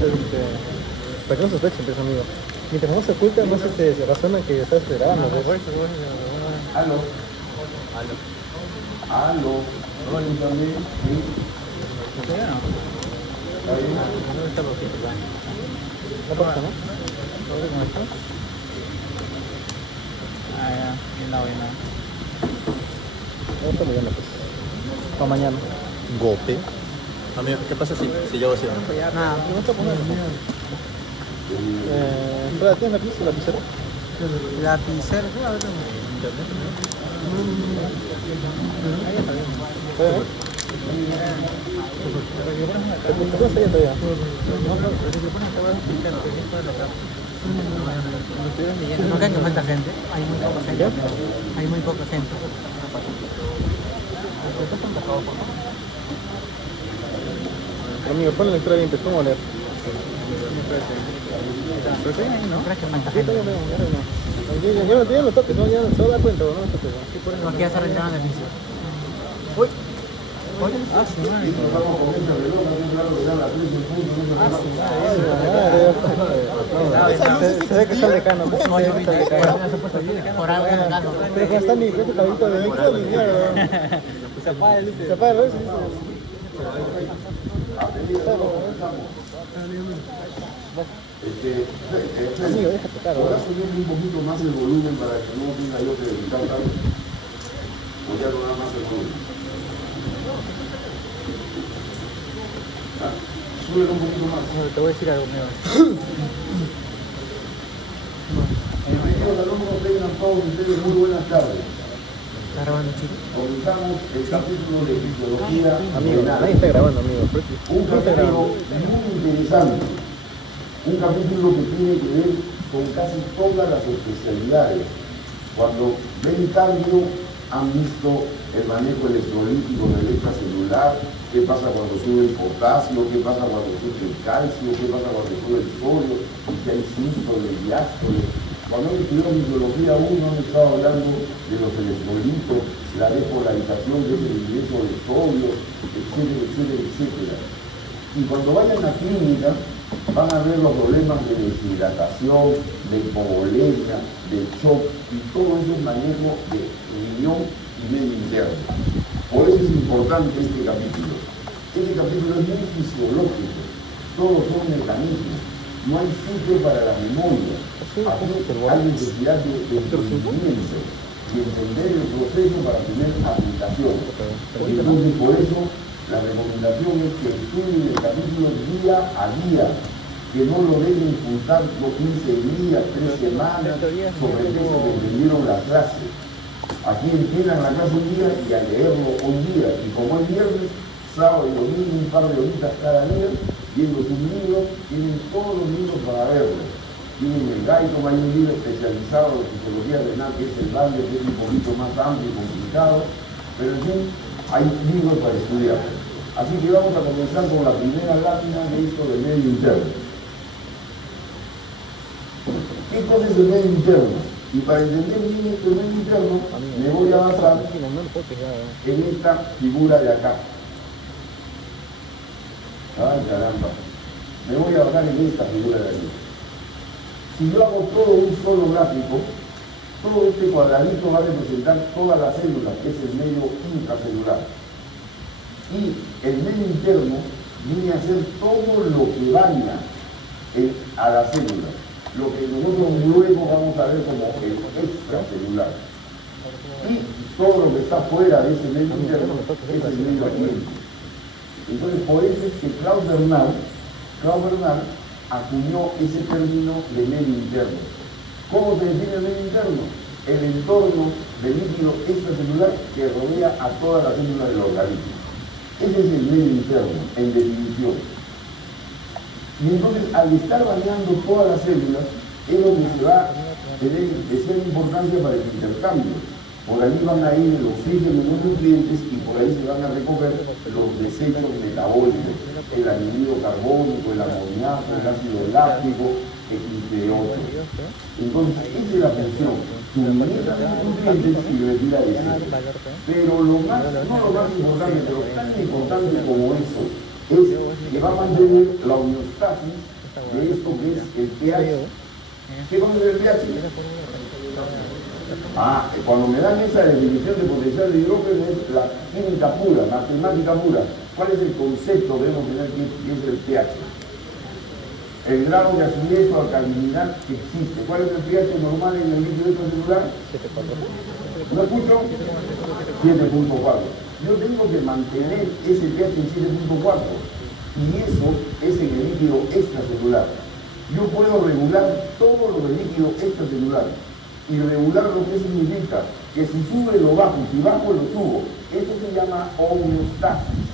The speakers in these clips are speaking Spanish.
para que no sospechen, pues, amigo. Mientras no se oculta, no se razona que está esperando. ¿Ves? Aló. Aló. Hola, también. Sí. No pasa, ¿no? Ah, ya, bien la buena. Está mirando, pues. Para mañana. Gope. Amigo, ¿qué pasa si yo hago así? Nada, No está poniendo. Espera, ¿tienes lapicero? lapicero, a ver. Ahí está bien. ¿Está bien? ¿Te pones ahí todavía? No crean que falta gente, hay muy poca gente. Hay muy poca gente. Amigo, pon la lectura bien, pues, ¿cómo leer? ¿No crees que falta Sí, gente? todavía no, ya no toques, ¿no? Ya se va a dar cuenta, ¿no? No toques, ¿no? No, aquí ya se rentaron el edificio. Uy. Ah, sí, madre. Vamos con ese reloj, también claro que ya las 3 en punto, Se ve que está lejano, ¿no? No, yo vi por algo lejano. Pero cuando está mi caballito de micro, mi mierda. Se apaga el luz. Se apaga el luz. Amigo, deja tocar. ¿Podrás subir un poquito más el volumen para que no tenga yo que gritar tanto? O ya no da más el volumen. Súbelo un poquito más. Te voy a decir algo, amigo. Bienvenidos al Hombro tengan todos ustedes muy buenas tardes. ¿Está grabando, chico? Comenzamos el capítulo de fisiología Amigo, renal. nadie está grabando, amigo. Un capítulo muy interesante. Un capítulo que tiene que ver con casi todas las especialidades. Cuando ven cardio, han visto el manejo electrolítico del extracelular, qué pasa cuando sube el potasio, qué pasa cuando sube el calcio, qué pasa cuando sube el sodio, si hay sístole, diástole. Cuando han estudiado fisiología 1 han estado hablando de los electrolitos, la depolarización de ese ingreso de sodio, etcétera, etcétera, etcétera. Y cuando vayan a clínica van a ver los problemas de deshidratación, de hipovolemia, de shock y todo ese manejo de riñón y medio interno. Por eso es importante este capítulo. Este capítulo es muy fisiológico, todos son mecanismos, no hay sitio para la memoria. Aquí hay necesidad de entendimiento y entender el proceso para tener aplicación. Entonces, por eso la recomendación es que estudien el capítulo día a día, que no lo dejen juntar los 15 días, 3 semanas, sobre eso que entendieron la clase. Aquí empiezan la clase un día y a leerlo un día. Y como es viernes, sábado y domingo, un par de horitas cada día, viendo sus libros, tienen todos los libros para verlo. Tienen el Gaico, hay un libro especializado de fisiología renal, que es el Valle, que es un poquito más amplio y complicado, pero en fin, hay libros para estudiar. Así que vamos a comenzar con la primera lámina de esto del medio interno. ¿Qué cosa es el medio interno? Y para entender bien esto del medio interno, me voy a basar en esta figura de acá. Ay, caramba. Me voy a basar en esta figura de aquí. Si yo hago todo un solo gráfico, todo este cuadradito va a representar todas las células, que es el medio intracelular. Y el medio interno viene a ser todo lo que baña a la célula, lo que nosotros luego vamos a ver como el extracelular. Y todo lo que está fuera de ese medio interno es el medio ambiente. Entonces, por eso es que Claude Bernard acuñó ese término de medio interno. ¿Cómo se define el medio interno? El entorno del líquido extracelular que rodea a todas las células del organismo. Ese es el medio interno, en definición. Y entonces, al estar bañando todas las células, es lo que se va a tener especial importancia para el intercambio. Por ahí van a ir el oxígeno y los nutrientes y por ahí se van a recoger los desechos metabólicos, el anhídrido carbónico, el amoníaco, el ácido láctico, entre otros. Entonces, esa es la función. Suministran los nutrientes y retira desechos. Pero no lo más importante, pero tan importante como eso, es que va a mantener la homeostasis de esto que es el pH. ¿Qué va a ser el pH? Cuando me dan esa definición de potencial de hidrógeno es la química pura, matemática pura. ¿Cuál es el concepto que debemos tener que es el pH? El grado de acidez o alcalinidad que existe. ¿Cuál es el pH normal en el líquido extracelular? ¿No escucho? 7.4. Yo tengo que mantener ese pH en 7.4 y eso es en el líquido extracelular. Yo puedo regular todo lo del líquido extracelular y regular lo que significa que si sube lo bajo y si bajo lo subo. Eso se llama homeostasis.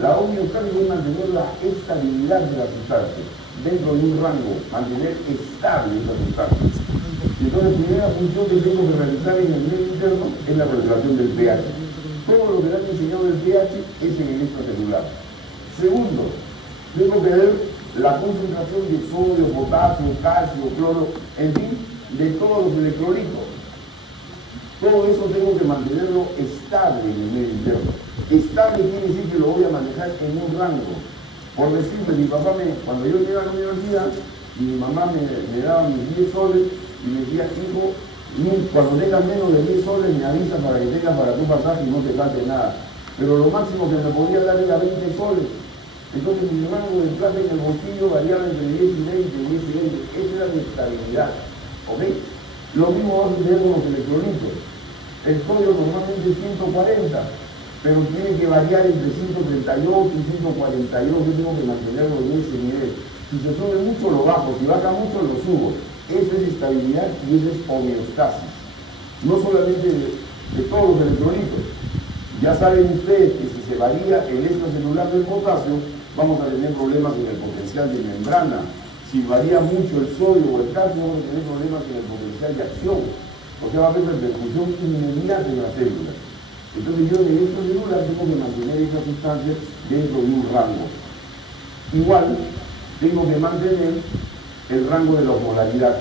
La homeostasis es mantener la estabilidad de la sustancia dentro de un rango, mantener estable esa sustancia. Entonces, la primera función que tengo que realizar en el medio interno es la regulación del pH. Todo lo que me han enseñado del pH es en el extracelular. Segundo, tengo que ver la concentración de sodio, potasio, calcio, cloro, en fin, de todos los electrolitos. Todo eso tengo que mantenerlo estable en el medio interno. Estable quiere decir que lo voy a manejar en un rango. Por decirte, mi papá, cuando yo llegué a la universidad, mi mamá me daba mis 10 soles y me decía, hijo, cuando tengas menos de 10 soles me avisas para que tengas para tu pasaje y no te falte nada. Pero lo máximo que me podía dar era 20 soles. Entonces mi rango de plata en el bolsillo variaba entre 10 y 20, 10 y 20. Esa era mi estabilidad. ¿Ok? Lo mismo va a suceder con los electrolitos. El sodio normalmente es 140, pero tiene que variar entre 138 y 142. Yo tengo que mantenerlo en ese nivel. Si se sube mucho, lo bajo. Si baja mucho, lo subo. Esa es estabilidad y esa es homeostasis. No solamente de todos los electrolitos. Ya saben ustedes que si se varía el extracelular del potasio, vamos a tener problemas en el potencial de membrana. Si varía mucho el sodio o el calcio, vamos a tener problemas en el potencial de acción. O sea, va a haber repercusión inmediata en la célula. Entonces yo en el extracelular tengo que mantener esa sustancia dentro de un rango. Igual, tengo que mantener el rango de la osmolaridad.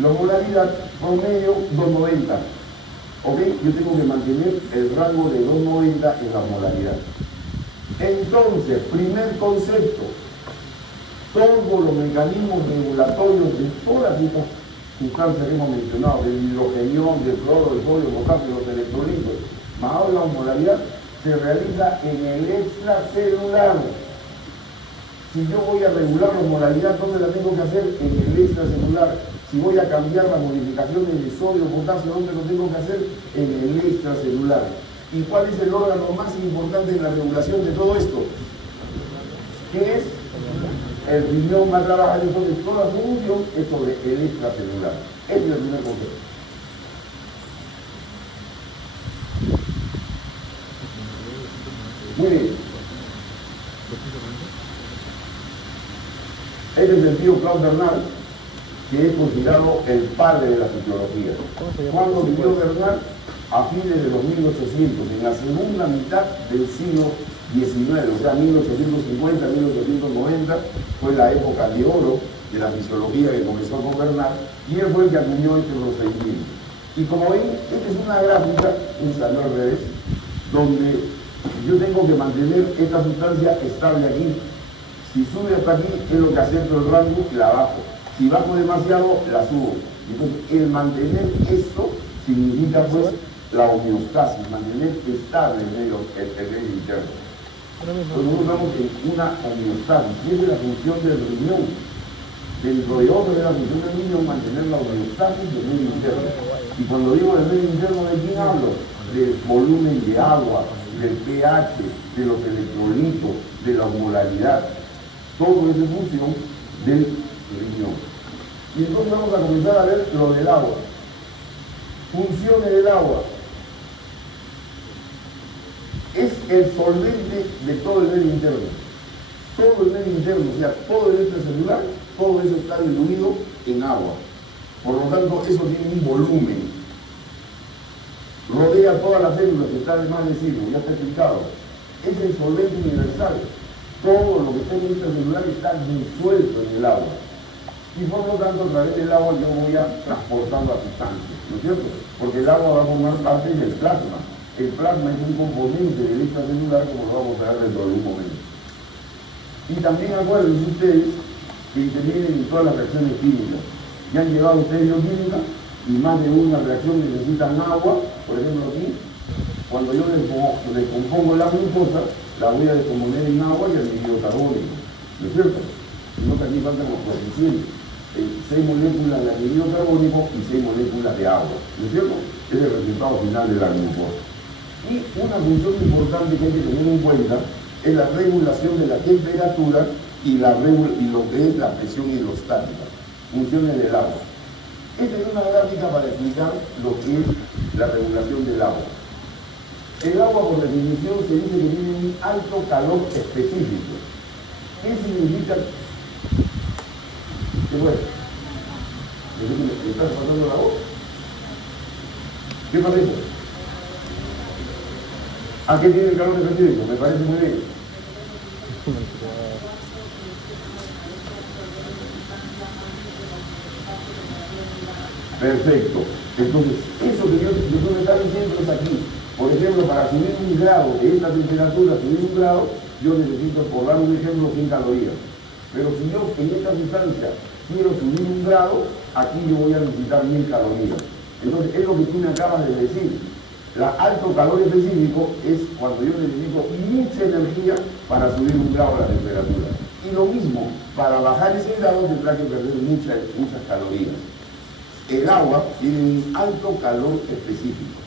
La osmolaridad promedio 290. ¿Ok? Yo tengo que mantener el rango de 290 en la osmolaridad. Entonces, primer concepto, todos los mecanismos regulatorios de todas estas sustancias que hemos mencionado, del hidrogenión, del cloro, del sodio, potasio, los electrolitos, más ahora la osmolaridad, se realiza en el extracelular. Si yo voy a regular la osmolaridad, ¿dónde la tengo que hacer? En el extracelular. Si voy a cambiar las modificaciones de sodio, potasio, ¿dónde lo tengo que hacer? En el extracelular. ¿Y cuál es el órgano más importante en la regulación de todo esto? ¿Qué es? El riñón va a trabajar, entonces toda su función es sobre el extracelular. Ese es el primer concepto. Muy bien. Este es el tío Claude Bernard, que es considerado el padre de la fisiología. ¿Cuándo vivió Bernard? A fines de los 1800, en la segunda mitad del siglo XIX, o sea, 1850, 1890, fue la época de oro de la fisiología que comenzó con Bernard, y él fue el que acuñó este procedimiento. Y como ven, esta es una gráfica, un salió al revés, donde yo tengo que mantener esta sustancia estable aquí. Si sube hasta aquí, es lo que acepto el rango y la bajo. Si bajo demasiado, la subo. Entonces, el mantener esto significa, pues, la homeostasis, mantener estable el medio interno. Entonces, nosotros estamos en una homeostasis, y esa es la función del riñón. Dentro de otra es la función del riñón, mantener la homeostasis del medio interno. Y cuando digo del medio interno, ¿de quién hablo? Del volumen de agua, del pH, de los electrolitos, de la osmolaridad. Todo es en función del riñón. Y entonces vamos a comenzar a ver lo del agua. Funciones del agua. Es el solvente de todo el medio interno. Todo el medio interno, o sea, todo el extracelular, todo eso está diluido en agua. Por lo tanto, eso tiene un volumen. Rodea todas las células, que está de más decirlo, ya está explicado. Es el solvente universal. Todo lo que está en el extracelular está disuelto en el agua. Y por lo tanto, a través del agua yo voy transportando la sustancia, ¿no es cierto? Porque el agua va a formar parte del plasma. El plasma es un componente del extracelular, como lo vamos a ver dentro de un momento. Y también acuérdense ustedes que intervienen en todas las reacciones químicas. Ya han llevado ustedes bioquímica y más de una reacción necesitan agua, por ejemplo aquí, cuando yo descompongo la glucosa, la voy a descomponer en agua y anhídrido carbónico, ¿no es cierto? Sino que aquí faltan los coeficientes, 6 moléculas de anhídrido carbónico y 6 moléculas de agua, ¿no es cierto? Es el resultado final de la glucosa. Y una función importante que hay que tener en cuenta es la regulación de la temperatura y lo que es la presión hidrostática, funciones del agua. Esta es una gráfica para explicar lo que es la regulación del agua. El agua, por definición, se dice que tiene un alto calor específico. ¿Qué significa? ¿Qué fue? ¿Me estás pasando la voz? ¿Qué parece? ¿A qué tiene el calor específico? Me parece muy bien. Perfecto. Entonces, eso que yo me está diciendo es aquí. Por ejemplo, para subir un grado de esta temperatura, subir un grado, yo necesito, por dar un ejemplo, 100 calorías. Pero si yo en esta sustancia quiero subir un grado, aquí yo voy a necesitar 1000 calorías. Entonces, es lo que tú me acabas de decir. La alto calor específico es cuando yo necesito mucha energía para subir un grado la temperatura. Y lo mismo, para bajar ese grado tendrá que perder muchas calorías. El agua tiene un alto calor específico.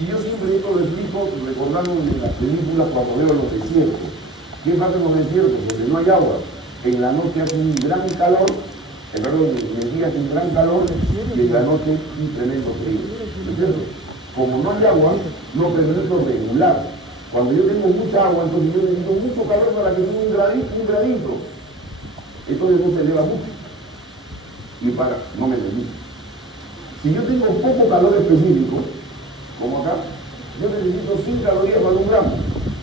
Y yo siempre esto lo explico recordando en las películas cuando veo los desiertos. ¿Qué pasa con los desiertos? Porque no hay agua. En la noche hace un gran calor, en el día hace un gran calor y en la noche un tremendo frío. ¿No es cierto? Como no hay agua, no permito regular. Cuando yo tengo mucha agua, entonces yo necesito mucho calor para que suba un gradito. Entonces no se eleva mucho. Y para, no me necesito. Si yo tengo poco calor específico, como acá, yo necesito 100 calorías para un gramo,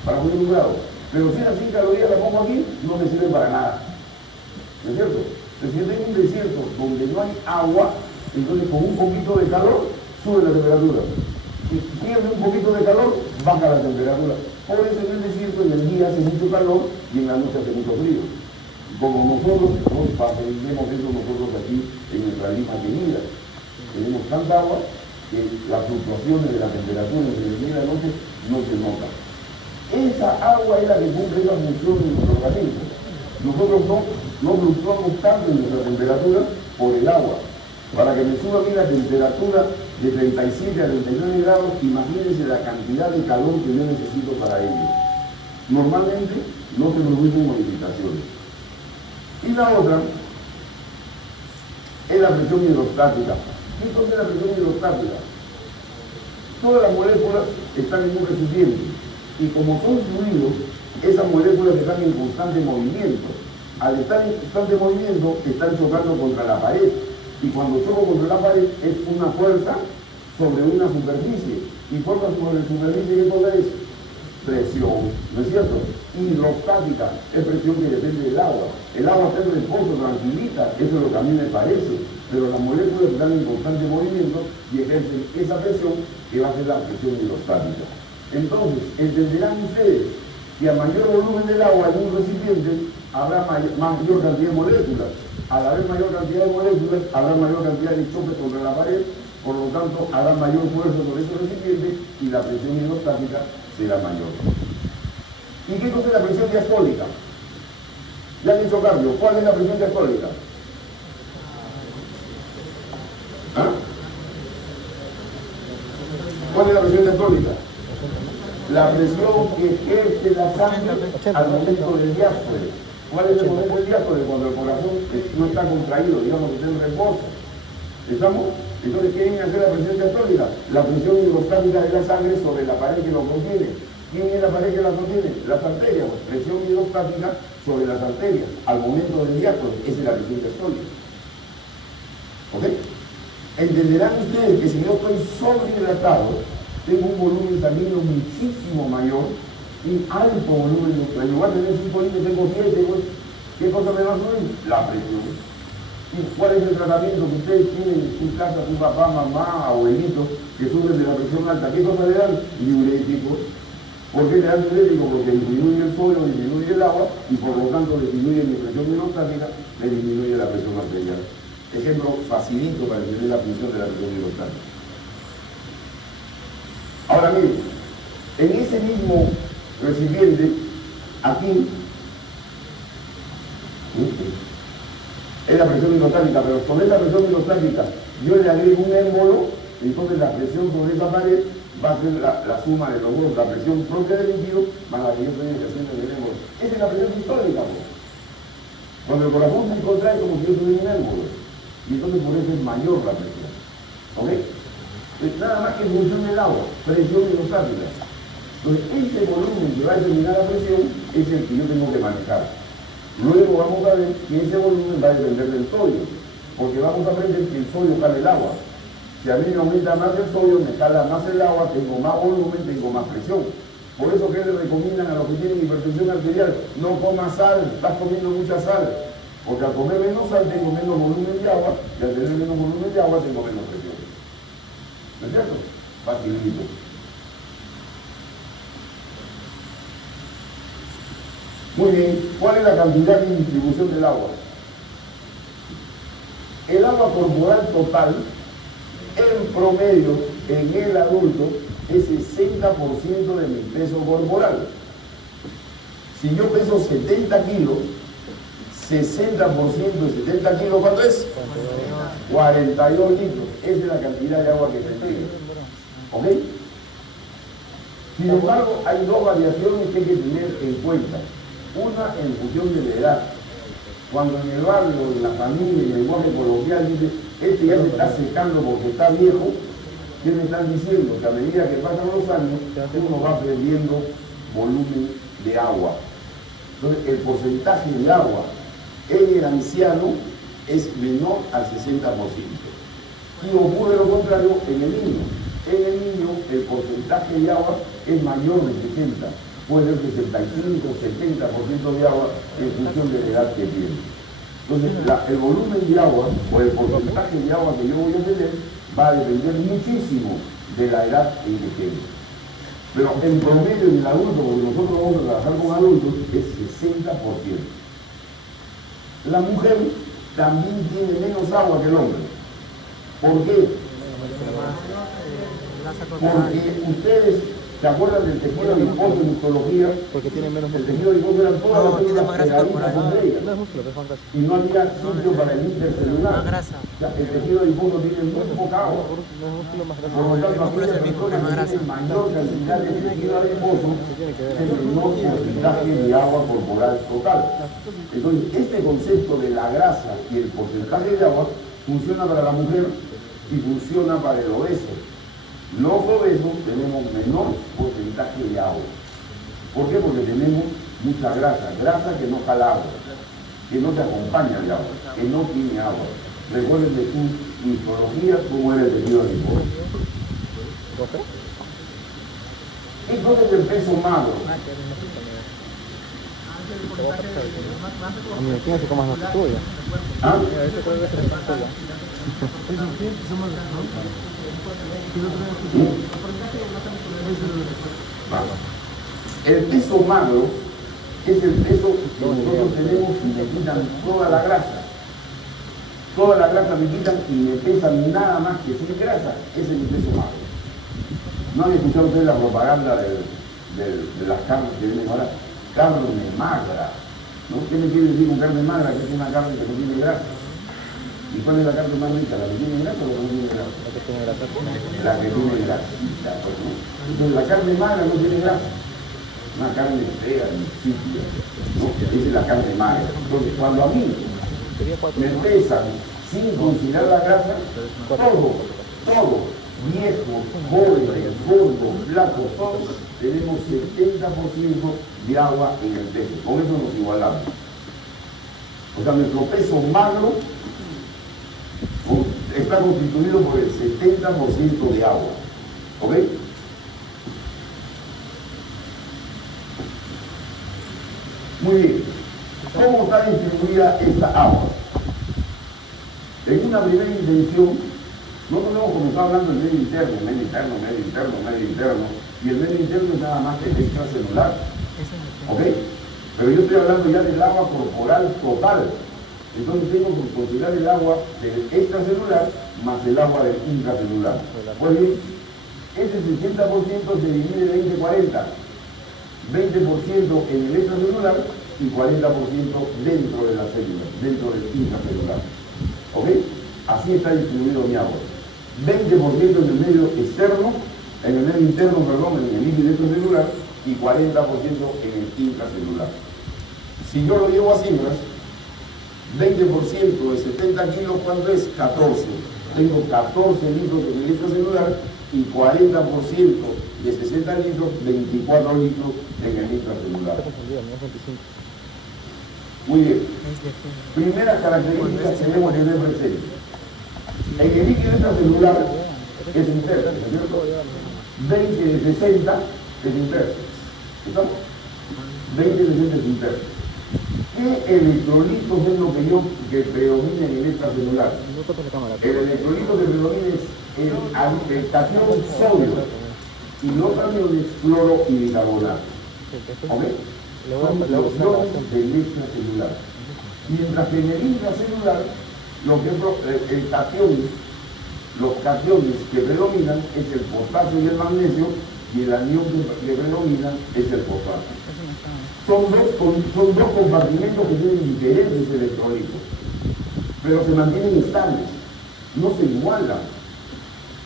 para subir un grado. Pero si las 100 calorías las pongo aquí, no me sirven para nada. ¿No es cierto? Entonces, si yo tengo un desierto donde no hay agua, entonces con un poquito de calor sube la temperatura. Si pierde un poquito de calor, baja la temperatura. Por eso en el desierto en el día hace mucho calor y en la noche hace mucho frío. Como nosotros, tenemos eso nosotros aquí en nuestra Lima querida. Tenemos tanta agua que las fluctuaciones de la temperatura entre el día y la noche no se notan. Esa agua es la que cumple esa función en nuestro organismo. Nosotros no fluctuamos tanto en nuestra temperatura por el agua. Para que me suba a mí la temperatura de 37 a 39 grados, imagínense la cantidad de calor que yo necesito para ello. Normalmente no se producen modificaciones. Y la otra es la presión hidrostática. ¿Qué es la presión hidrostática? Todas las moléculas están en un recipiente y como son fluidos, esas moléculas están en constante movimiento. Al estar en constante movimiento, están chocando contra la pared. Y cuando choco contra la pared es una fuerza sobre una superficie. Y fuerza sobre la superficie, ¿qué cosa es? Presión, ¿no es cierto? Hidrostática, es presión que depende del agua. El agua está en reposo, tranquilita, eso es lo que a mí me parece. Pero las moléculas están en constante movimiento y ejercen esa presión que va a ser la presión hidrostática. Entonces, entenderán ustedes que a mayor volumen del agua en un recipiente habrá mayor cantidad de moléculas. Al haber mayor cantidad de moléculas, habrá mayor cantidad de choques contra la pared, por lo tanto, habrá mayor fuerza sobre ese recipiente y la presión hidrostática será mayor. ¿Y qué cosa es la presión diastólica? Ya han dicho cambio. ¿Cuál es la presión diastólica? ¿Ah? ¿Cuál es la presión diastólica? La presión que ejerce la sangre al momento del diástole. ¿Cuál es el momento del diástole? Cuando el corazón no está contraído, digamos que está en reposo. ¿Estamos? Entonces, ¿qué viene a hacer la presión diastólica? La presión hidrostática de la sangre sobre la pared que lo contiene. ¿Quién es la pared que la contiene? Las arterias. Presión hidrostática sobre las arterias al momento del diástole. Esa es la presión diastólica. ¿Ok? Entenderán ustedes que si yo estoy sobrehidratado, tengo un volumen sanguíneo muchísimo mayor, un alto volumen, en lugar de tener 5 litros tengo 7, pues, ¿qué cosa me va a subir? La presión. ¿Y cuál es el tratamiento que ustedes tienen en su casa, su papá, mamá, abuelito, que sufren de la presión alta? ¿Qué cosa le dan? Diuréticos. ¿Por qué le dan diurético? Porque disminuye el sodio, disminuye el agua y por lo tanto disminuye mi presión hidrostática, le disminuye la presión arterial. Ejemplo facilito para entender la función de la presión hidrostática. Ahora miren, en ese mismo recipiente, aquí, es la presión hidrostática, pero sobre esa presión hidrostática yo le agrego un émbolo, entonces la presión sobre esa pared va a ser la suma de los dos, la presión propia del líquido más la que yo estoy ejerciendo en el émbolo. Esa es la presión sistólica, pues. Cuando el corazón se contrae como si yo tuviera un émbolo, y entonces por eso es mayor la presión. ¿Ok? Entonces, nada más que en función del agua, presión hidrostática. Entonces, ese volumen que va a determinar la presión es el que yo tengo que manejar. Luego vamos a ver que ese volumen va a depender del sodio, porque vamos a aprender que el sodio jala el agua. Si a mí me aumenta más el sodio, me jala más el agua, tengo más volumen, tengo más presión. Por eso que le recomiendan a los que tienen hipertensión arterial, no comas sal, estás comiendo mucha sal. Porque al comer menos sal tengo menos volumen de agua, y al tener menos volumen de agua tengo menos presión. ¿No es cierto? Facilito. Muy bien, ¿cuál es la cantidad de distribución del agua? El agua corporal total, en promedio, en el adulto, es 60% de mi peso corporal. Si yo peso 70 kilos, 60% de 70 kilos, ¿cuánto es? 42 litros. Esa es la cantidad de agua que se entrega. ¿Ok? Sin embargo, hay dos variaciones que hay que tener en cuenta. Una en función de la edad. Cuando en el barrio, en la familia, en el lenguaje coloquial dice, este ya se está secando porque está viejo, ¿qué me están diciendo? Que a medida que pasan los años, uno va perdiendo volumen de agua. Entonces, el porcentaje de agua en el anciano es menor al 60%. Y ocurre lo contrario en el niño. En el niño, el porcentaje de agua es mayor del 60%. Puede ser 65 o 70% de agua en función de la edad que tiene. Entonces, el volumen de agua o el porcentaje de agua que yo voy a tener va a depender muchísimo de la edad en que tengo. Pero en promedio en el adulto, porque nosotros vamos a trabajar con adultos, es 60%. La mujer también tiene menos agua que el hombre. ¿Por qué? Porque ustedes ¿se acuerdan del tejido adiposo en histología? Porque tiene menos El músculo. tejido adiposo eran todas las tiene células más grasa pegaditas corporal. entre ellas. No es músculo, es grasa. Y no había sitio para el intercelular. Más grasa. O sea, el tejido adiposo tiene muy poca agua. No es músculo más grasa. Por lo tanto, el músculo es el mismo, aquellas es más personas que grasa. tienen mayor cantidad de tejido adiposo tienen menor porcentaje de agua corporal total. Entonces, este concepto de la grasa y el porcentaje de agua funciona para la mujer y funciona para el obeso. Los obesos tenemos menor porcentaje de agua. ¿Por qué? Porque tenemos mucha grasa, grasa que no jala agua, que no te acompaña el agua, que no tiene agua. Recuerden de tu histología cómo era el tejido adiposo. Entonces el peso magro. A mí me tiene que comer más tuya. ¿Ah? A veces creo que se le pasa ya. El peso magro es el peso que nosotros tenemos y me quitan toda la grasa. Toda la grasa me quitan y me pesan nada más que sin grasa. Ese es mi peso magro. ¿No han escuchado ustedes la propaganda de las carnes que vienen ahora? Carne magra. ¿No? ¿Qué me quiere decir con carne magra? Que es una carne que no tiene grasa. ¿Y cuál es la carne más rica? ¿La que tiene grasa o la que no tiene grasa? La que tiene grasa. La que tiene grasita, pues, ¿no? Entonces la carne magra no tiene grasa. Una carne fea, insípida, ¿no? Esa es la carne magra. Entonces cuando a mí me pesan sin considerar la grasa, todo, viejos, jóvenes, gordos, flacos, todos, tenemos 70% de agua en el peso. Con eso nos igualamos. O sea, nuestro peso magro está constituido por el 70% de agua. ¿Ok? Muy bien. ¿Cómo está distribuida esta agua? En una primera intención, nosotros hemos comenzado hablando del medio interno, y el medio interno es nada más que el extracelular. Eso es lo ¿Ok? Pero yo estoy hablando ya del agua corporal total. Entonces tengo que considerar el agua del extracelular más el agua del intracelular. Pues bien, ese 60% se divide 20-40. 20% en el extracelular y 40% dentro de la célula, dentro del intracelular. ¿Ok? Así está distribuido mi agua. 20% en el medio externo, en el medio interno, perdón, en el líquido extracelular y 40% en el intracelular. Si yo lo llevo a cifras, 20% de 70 kilos, ¿cuánto es? 14. Tengo 14 litros en el extracelular y 40% de 60 litros, 24 litros en el intracelular. Está confundido, no es 25. Muy bien. es de Primeras características que debemos tener presente. En el líquido extracelular es interno, ¿no es cierto? 20 de 60 es interno. ¿Estamos? 20 de 60 es interno. ¿Qué electrolitos es lo que predomina en el extracelular? No toques la cámara. El electrolito que predomina es el catión sodio y los aniones cloro y bicarbonato. ¿Ok? Son los iones del extracelular. Mientras que en el intracelular, el catión, los cationes que predominan es el potasio y el magnesio, y el anión que predomina es el fosfato. Son dos compartimentos que tienen diferentes electrolitos, pero se mantienen estables, no se igualan.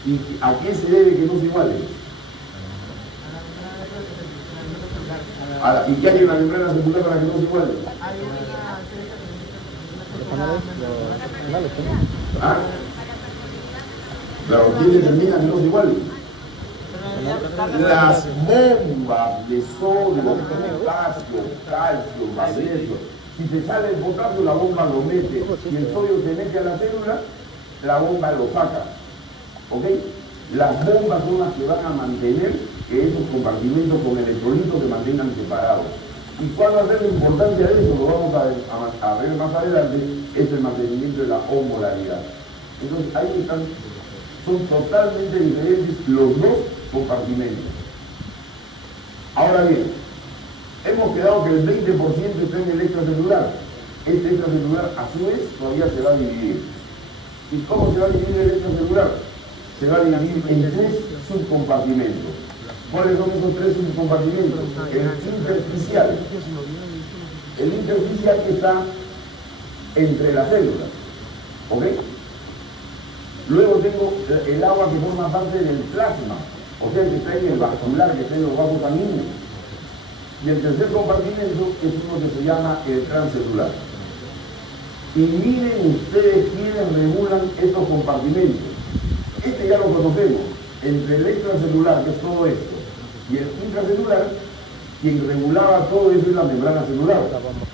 ¿Y a qué se debe que no se igualen? ¿Y qué hay en la membrana celular para que no se igualen? Los canales, los canales, ¿no? ¿Ah? Pero ¿quién determina que no se igualen? Las bombas de sodio, potasio, calcio, magnesio. Si te sale el potasio, la bomba lo mete. Si el sodio se mete a la célula, la bomba lo saca. ¿Ok? Las bombas son las que van a mantener que esos compartimentos con electrolitos se mantengan separados. ¿Y cuál va a ser la importancia de eso? Lo vamos a ver más adelante, es el mantenimiento de la osmolaridad. Entonces ahí están, son totalmente diferentes los dos compartimentos. Ahora bien, hemos quedado que el 20% está en el extracelular. Este extracelular a su vez todavía se va a dividir. ¿Y cómo se va a dividir el extracelular? Se va a dividir en 3 subcompartimentos. ¿Cuáles son esos 3 subcompartimentos? El intersticial. El intersticial que está entre las células. ¿Ok? Luego tengo el agua que forma parte del plasma, o sea, que está en el vascular, que está en los vasos sanguíneos. Y el tercer compartimento es uno que se llama el transcelular. Y miren ustedes quiénes regulan estos compartimentos. Este ya lo conocemos. Entre el extracelular, que es todo esto, y el intracelular, quien regulaba todo eso es la membrana celular.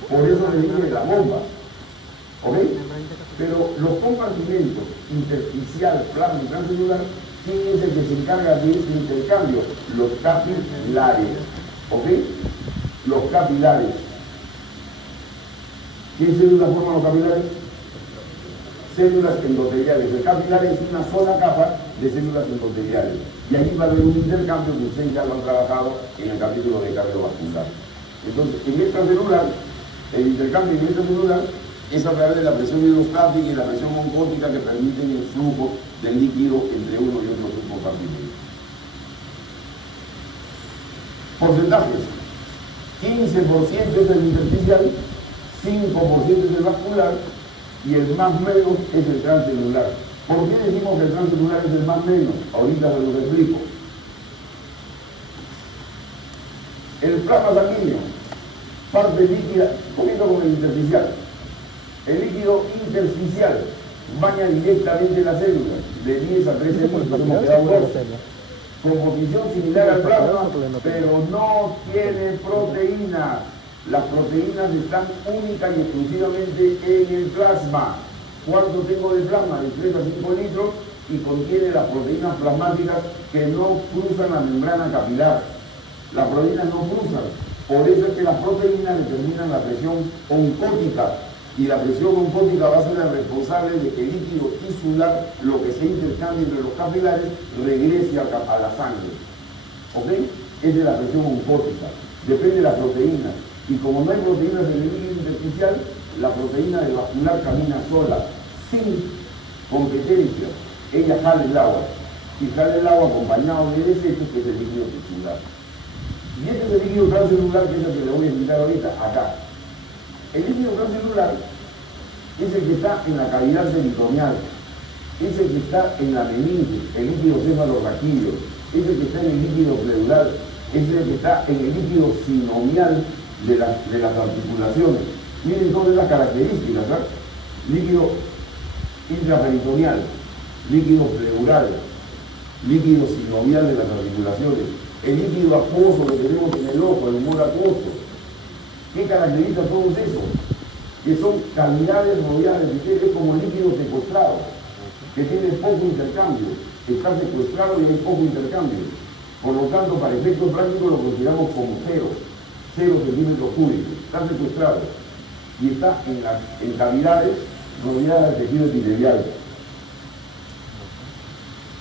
Por eso le dije la bomba. ¿Ok? Pero los compartimentos intersticial, plasma y transcelular, ¿quién es el que se encarga de ese intercambio? Los capilares. ¿Ok? Los capilares. ¿Qué células forman los capilares? Células endoteliales. El capilar es una sola capa de células endoteliales. Y allí va a haber un intercambio que ustedes ya lo han trabajado en el capítulo de cardiovascular. Entonces, en extracelular, el intercambio en extracelular es a través de la presión hidrostática y la presión oncótica que permiten el flujo del líquido entre uno y otro subcompartimento. Porcentajes. 15% es el intersticial, 5% es el vascular y el más menos es el transcelular. ¿Por qué decimos que el transcelular es el más menos? Ahorita se los explico. El plasma sanguíneo, parte líquida, comienzo con el intersticial. El líquido intersticial baña directamente la célula, de 10 a 13 litros, como queda dos. Composición similar al plasma, pero no tiene proteína. Las proteínas están única y exclusivamente en el plasma. ¿Cuánto tengo de plasma? De 3 a 5 litros y contiene las proteínas plasmáticas que no cruzan la membrana capilar. Las proteínas no cruzan. Por eso es que las proteínas determinan la presión oncótica. Y la presión oncótica va a ser la responsable de que el líquido tisular, lo que se intercambia entre los capilares, regrese a la sangre. ¿ok? Es de la presión oncótica, depende de las proteínas. Y como no hay proteínas en el líquido intersticial, la proteína del vascular camina sola, sin competencia. Ella jala el agua, y jala el agua acompañado de desechos, que es el líquido tisular. Y este es el líquido transcelular, que es el que le voy a explicar ahorita, acá. El líquido transcelular es el que está en la cavidad peritoneal, es el que está en la meninge, el líquido cefalorraquídeo, es el que está en el líquido pleural, es el que está en el líquido sinovial de las articulaciones. Miren todas las características, ¿verdad? Líquido intraperitoneal, líquido pleural, líquido sinovial de las articulaciones, el líquido acuoso que tenemos en el ojo, el humor acuoso. ¿Qué caracteriza todo eso? Que son cavidades rodeadas, es como el líquido secuestrado, que tiene poco intercambio, está secuestrado y hay poco intercambio. Por lo tanto, para efectos prácticos lo consideramos como 0 centímetros cúbicos, está secuestrado y está en cavidades rodeadas de tejido epitelial,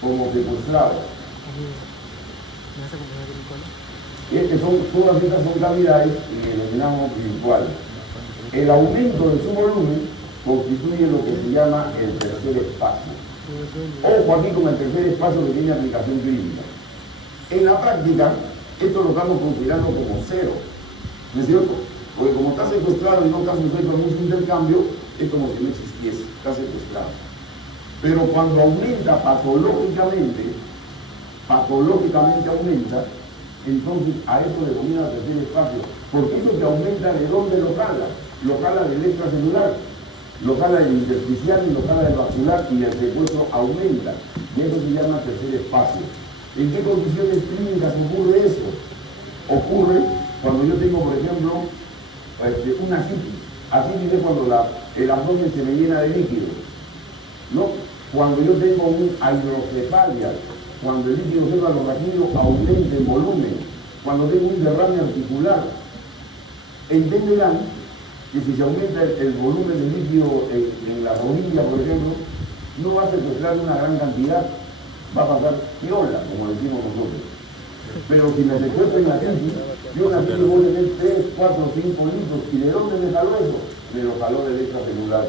como secuestrado. Todas estas son cavidades que denominamos virtuales. El aumento de su volumen constituye lo que se llama el tercer espacio. Ojo aquí con el tercer espacio que tiene aplicación clínica. En la práctica, esto lo estamos considerando como 0, ¿no es cierto? Porque como está secuestrado y no está sujeto a ningún intercambio, es como si no existiese, está secuestrado. Pero cuando aumenta patológicamente aumenta, entonces a eso le denomina tercer espacio. Porque eso que aumenta, ¿de dónde lo jala? Lo jala del extracelular, lo jala del intersticial y lo jala del vascular, y el secuestro aumenta. Y eso se llama tercer espacio. ¿En qué condiciones clínicas ocurre eso? Ocurre cuando yo tengo, por ejemplo, una citis. Asitis es cuando el abdomen se me llena de líquido, ¿no? Cuando yo tengo un hidrocefalia, cuando el líquido cefalorraquídeo aumenta en volumen, cuando tengo un derrame articular. Entenderán que si se aumenta el volumen de líquido en la rodilla, por ejemplo, no va a secuestrar una gran cantidad, va a pasar piola, como decimos nosotros. Pero si me secuestro en la citis, yo en la citis voy a tener 3, 4, 5 litros. ¿Y de dónde me jaló eso? Me lo jaló del extracelular.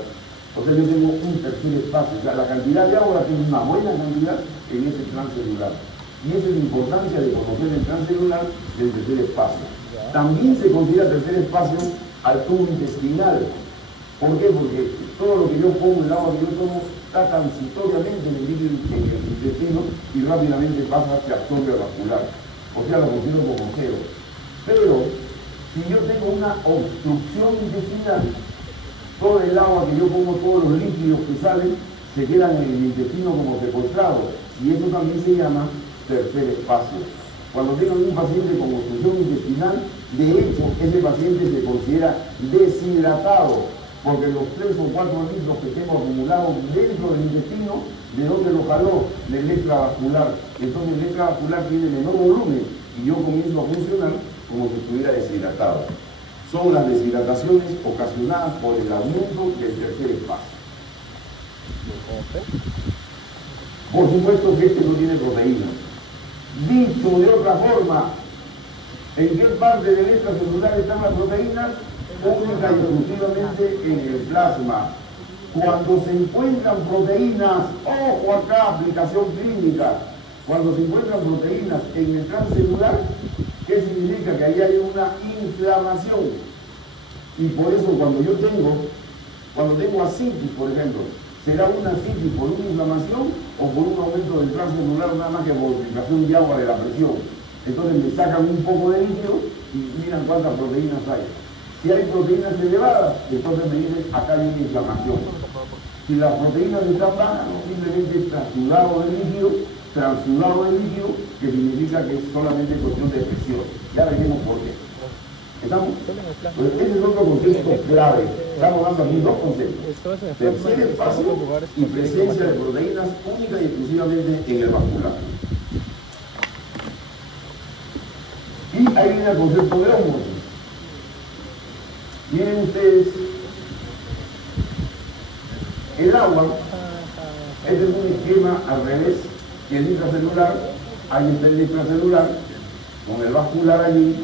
O sea, yo tengo un tercer espacio. O sea, la cantidad de agua tiene una buena cantidad en ese transcelular. Y esa es la importancia de conocer el transcelular del tercer espacio. También se considera tercer espacio al tubo intestinal. ¿Por qué? Porque todo lo que yo como, el agua que yo tomo, está transitoriamente en el líquido en el intestino y rápidamente pasa, se absorbe al vascular. O sea, lo considero como 0. Pero, si yo tengo una obstrucción intestinal, todo el agua que yo como, todos los líquidos que salen, se quedan en el intestino como secuestrados. Y eso también se llama tercer espacio. Cuando tengo un paciente con obstrucción intestinal, de hecho, ese paciente se considera deshidratado, porque los 3 o 4 litros que tengo acumulados dentro del intestino, ¿de dónde lo jaló? Del extravascular. Entonces el extravascular tiene menor volumen y yo comienzo a funcionar como si estuviera deshidratado. Son las deshidrataciones ocasionadas por el aumento del tercer espacio. Por supuesto que este no tiene proteína. Dicho de otra forma, ¿en qué parte del extracelular están las proteínas? Única y exclusivamente en el plasma. Cuando se encuentran proteínas, ojo acá, aplicación clínica, cuando se encuentran proteínas en el transcelular, ¿qué significa? Que ahí hay una inflamación. Y por eso cuando tengo asitis, por ejemplo, ¿será una asitis por una inflamación o por un aumento del transcelular nada más que por filtración de agua de la presión? Entonces me sacan un poco de líquido y miran cuántas proteínas hay. Si hay proteínas elevadas, entonces me dicen acá hay una inflamación. Si las proteínas están bajas, simplemente transudado de líquido, que significa que es solamente cuestión de presión. Ya veremos por qué. ¿Estamos? Pues ese es otro concepto clave. Estamos dando aquí 2 conceptos. Tercer espacio y presencia de proteínas única y exclusivamente en el vascular. Y ahí viene el concepto de ósmosis. Miren ustedes, el agua, este es un esquema al revés, que el intracelular, ahí está el extracelular, con el vascular allí,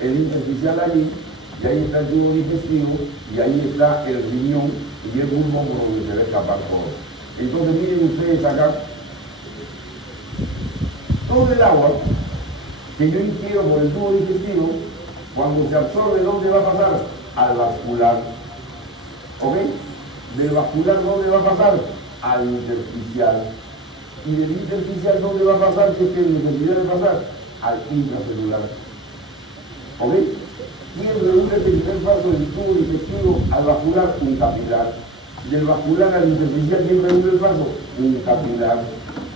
el intersticial allí, y ahí está el tubo digestivo, y ahí está el riñón y el pulmón por donde se va a escapar todo. Entonces miren ustedes acá, todo el agua que yo ingiero por el tubo digestivo, cuando se absorbe, ¿dónde va a pasar? Al vascular. ¿Ok? Del vascular, ¿dónde va a pasar? Al intersticial. Y del intersticial, ¿dónde va a pasar? ¿Qué es que necesidad de pasar? Al intracelular. ¿Ok? ¿Quién reúne el primer paso del tubo digestivo al vascular? Un capilar. Del vascular al intersticial, ¿quién reúne el paso? Un capilar.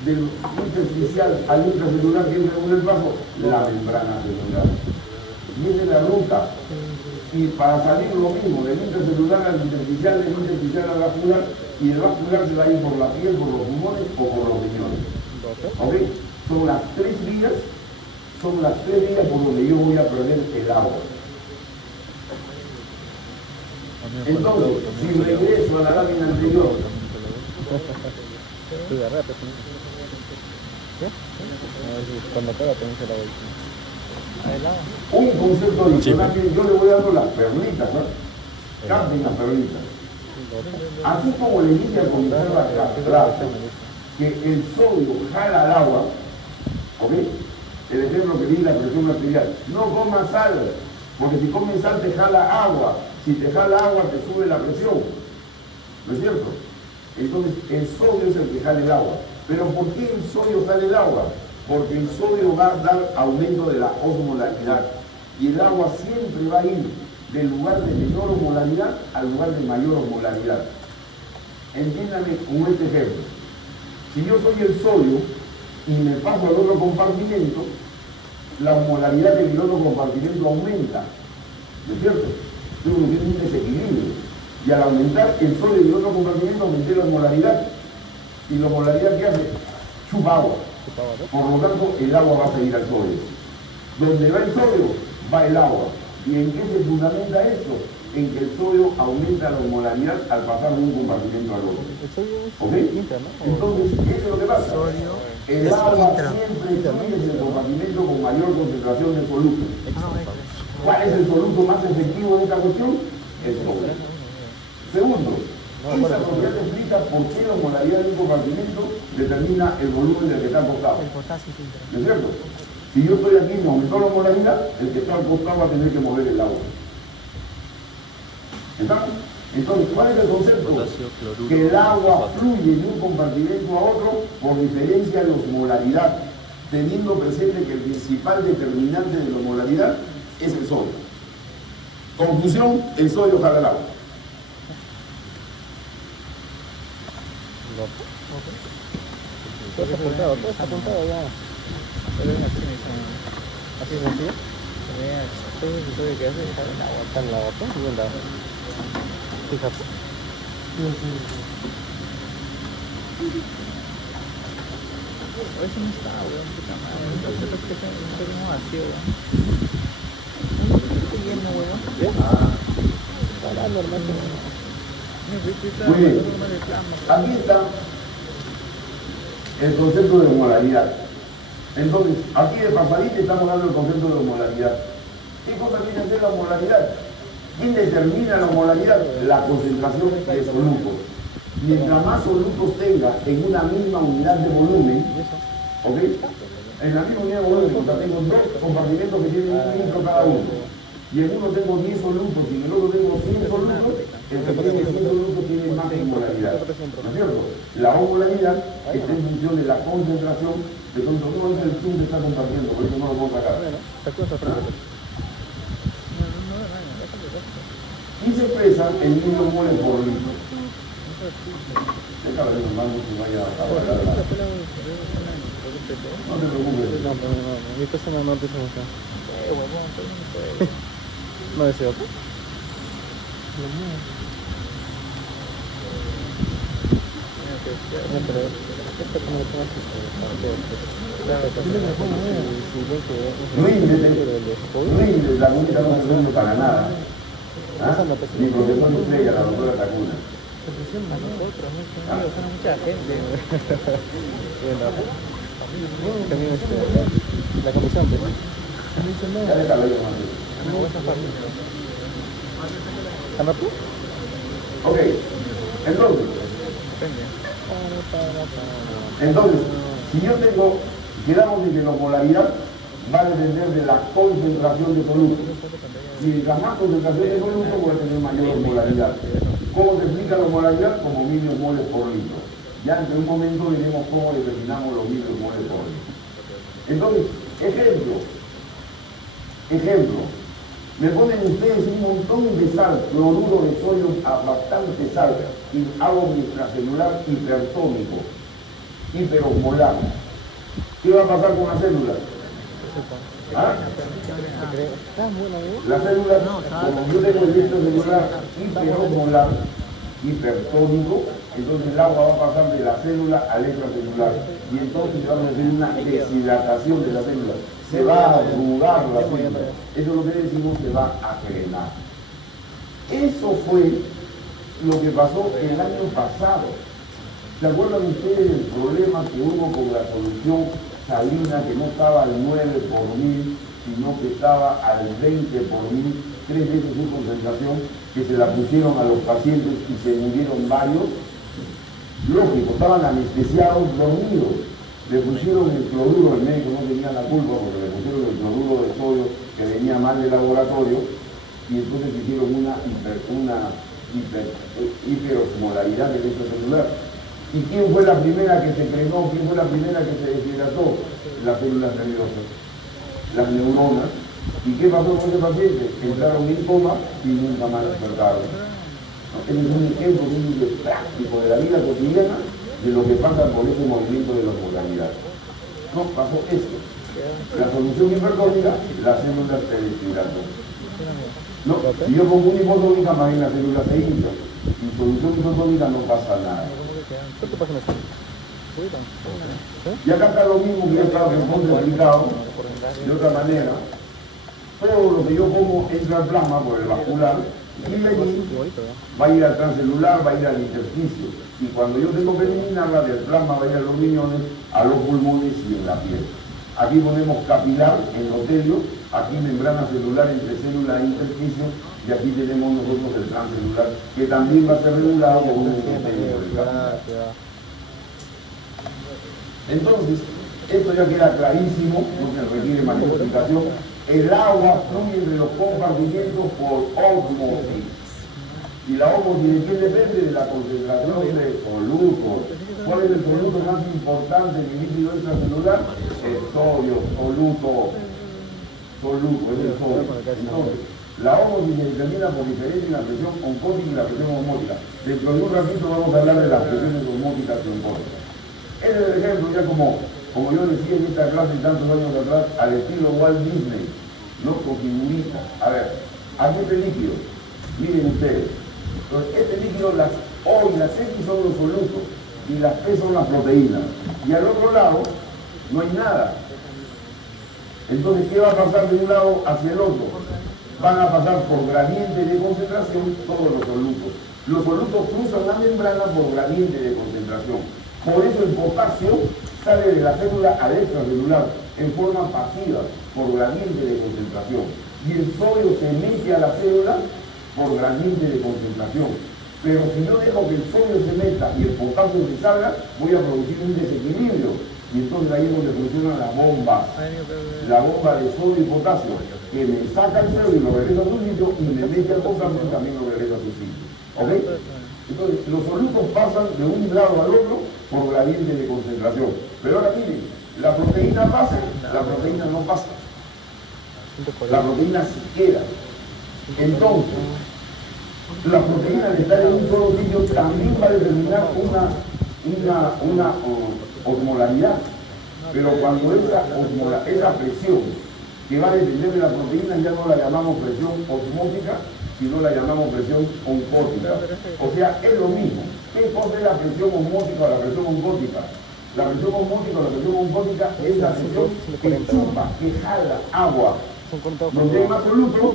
Del intersticial al intracelular, ¿quién reúne el paso? La membrana celular. Y esa es la ruta. Y para salir lo mismo, del intracelular al intersticial, del intersticial al vascular, y el vascular se va a ir por la piel, por los pulmones o por los riñones. ¿Ok? Son las tres vías por donde yo voy a perder el agua. Entonces, si regreso a la lámina anterior, Cuando pega, también se la voy. un concepto adicional que yo le voy dando las perlitas, ¿no? Capten las perlitas. Así como le dije al comisario claro, que el sodio jala al agua, ¿ok? El ejemplo que di, la presión arterial. No comas sal, porque si comes sal te jala agua. Si te jala agua te sube la presión. ¿No es cierto? Entonces el sodio es el que jala el agua. Pero ¿por qué el sodio jala el agua? Porque el sodio va a dar aumento de la osmolaridad. Y el agua siempre va a ir del lugar de menor osmolaridad al lugar de mayor osmolaridad. Entiéndame con este ejemplo. Si yo soy el sodio y me paso al otro compartimento, la osmolaridad del otro compartimento aumenta. ¿No es cierto? Tengo un desequilibrio. Y al aumentar el sodio del otro compartimento, aumenté la osmolaridad. Y la osmolaridad, ¿qué hace? Chupa agua. Por lo tanto, el agua va a seguir al sodio. Donde va el sodio, va el agua. ¿Y en qué se fundamenta esto? En que el sodio aumenta la osmolaridad al pasar de un compartimento al otro. ¿Ok? Entonces, ¿qué es lo que pasa? El agua siempre es el compartimento con mayor concentración de soluto. ¿Cuál es el soluto más efectivo de esta cuestión? El sodio. Segundo, esta propiedad explica por qué la osmolaridad de un compartimento determina el volumen del que está acostado. ¿No es cierto? Si yo estoy aquí y me aumentó la osmolaridad, el que está al costado va a tener que mover el agua. ¿Estamos? Entonces, ¿cuál es el concepto? Que el agua fluye de un compartimento a otro por diferencia de osmolaridad, teniendo presente que el principal determinante de la osmolaridad es el sodio. Conclusión, el sodio jala el agua. Todo está apuntado ya. Así sencillo. Sí, soy que hace está en la bota, bien dado. Fíjate. Eso no está, weón, puta madre. Entonces lo que tengo vacío, weón. Estoy lleno, weón. Está normal. Muy bien. Aquí está el concepto de osmolaridad. Entonces, aquí de pasadita estamos dando el concepto de osmolaridad. ¿Qué cosa viene a ser la osmolaridad? ¿Quién determina la osmolaridad? La concentración de solutos. Mientras más solutos tenga en una misma unidad de volumen, ¿ok? En la misma unidad de volumen, o sea, tengo dos compartimentos que tienen un litro cada uno. Y en uno tengo 10 solutos y en el otro tengo 100 solutos, el que tiene 100 solutos tiene más osmolaridad. ¿No es cierto? La osmolaridad está en función de la concentración de todo el zoom que está compartiendo, por eso no lo puedo sacar. Y se expresa en millomoles por litro. Déjala de normal, no se vaya a hablar. No te preocupes. No, mi persona no te mucho. No deseo. Rinde, la única no se rinde para nada. ¿Ah? Mi profesor estrella, la doctora Takuna. Mucha gente. La comisión, Ya déjalo yo, Mateo. ¿Tan rápido? Ok, entonces, si yo tengo, quedamos en que la molaridad va a depender de la concentración de soluto. Mientras más concentración de soluto, voy a tener mayor molaridad. ¿Cómo se explica la molaridad? Como milios moles por litro. Ya en un momento veremos cómo determinamos los milios moles por litro. Entonces, ejemplo, me ponen ustedes un montón de sal, cloruro de sodio a bastante sal, y hago mi extracelular hipertónico, hiperosmolar. ¿Qué va a pasar con la célula? ¿Ah? La célula, como yo tengo el extracelular hiperosmolar, hipertónico, entonces el agua va a pasar de la célula al extracelular y entonces vamos a hacer una deshidratación de la célula. Se va a arrugar la célula. Eso es lo que decimos, se va a drenar. Eso fue lo que pasó el año pasado. ¿Se acuerdan ustedes del problema que hubo con la solución salina, que no estaba al 9 por mil, sino que estaba al 20 por mil, 3 veces su concentración, que se la pusieron a los pacientes y se murieron varios? Lógico, estaban anestesiados, dormidos. Le pusieron el cloruro, el médico no tenía la culpa porque le pusieron el cloruro de sodio que venía mal del laboratorio y entonces hicieron una hiperosmolaridad del extracelular. ¿Y quién fue la primera que se frenó? ¿Quién fue la primera que se deshidrató? Las células nerviosas, las neuronas. ¿Y qué pasó con ese paciente? Entraron en coma y nunca más despertaron. Este es un ejemplo práctico de la vida cotidiana de lo que pasa por ese movimiento de la osmolaridad. No, pasó esto. La solución hipertónica, la célula se deshidrató. No, si yo pongo una hipotónica, más bien la célula se hincha. En solución hipotónica no pasa nada. Y acá está lo mismo que ya estaba en fondo explicado de otra manera. Todo lo que yo pongo entra al plasma por el vascular y va a ir al transcelular, va a ir al intersticio. Y cuando yo tengo que eliminarla, del plasma va a ir a los riñones, a los pulmones y en la piel. Aquí ponemos capilar, endotelio, aquí membrana celular entre célula e intersticio, y aquí tenemos nosotros el transcelular, que también va a ser regulado con un endotelio del capilar. Entonces, esto ya queda clarísimo, no se requiere mayor explicación. El agua fluye entre los compartimientos por ósmosis. Y la ósmosis, ¿de qué depende? De la concentración de solutos. ¿Cuál es el soluto más importante en el líquido extracelular? El sodio, soluto, es el sodio. Entonces, la ósmosis se determina por diferencia en la presión oncótica y la presión osmótica. Dentro de un ratito vamos a hablar de las presiones osmóticas y oncóticas. Ese es el ejemplo, ya como yo decía en esta clase tantos años atrás, al estilo Walt Disney, no con figuritas. A ver, aquí este líquido, miren ustedes, entonces este líquido, las O y las X son los solutos y las P son las proteínas, y al otro lado no hay nada. Entonces, ¿qué va a pasar de un lado hacia el otro? Van a pasar por gradiente de concentración todos los solutos. Los solutos cruzan la membrana por gradiente de concentración. Por eso el potasio sale de la célula al extracelular en forma pasiva, por gradiente de concentración. Y el sodio se mete a la célula por gradiente de concentración. Pero si yo dejo que el sodio se meta y el potasio se salga, voy a producir un desequilibrio. Y entonces ahí es donde funciona la bomba de sodio y potasio, que me saca el sodio y lo regresa a su sitio y me mete al potasio y también lo regresa a su sitio. ¿Ok? Entonces, los solutos pasan de un lado al otro por gradiente de concentración. Pero ahora miren, la proteína pasa, la proteína no pasa. La proteína se queda. Entonces, la proteína al estar en un solo sitio también va a determinar una osmolaridad. Pero cuando esa presión que va a depender de la proteína ya no la llamamos presión osmótica, sino la llamamos presión oncótica. O sea, es lo mismo. ¿Qué cosa es la presión osmótica o la presión oncótica? La presión osmótica o la presión oncótica es la presión que chupa, que jala agua. Donde hay más soluto,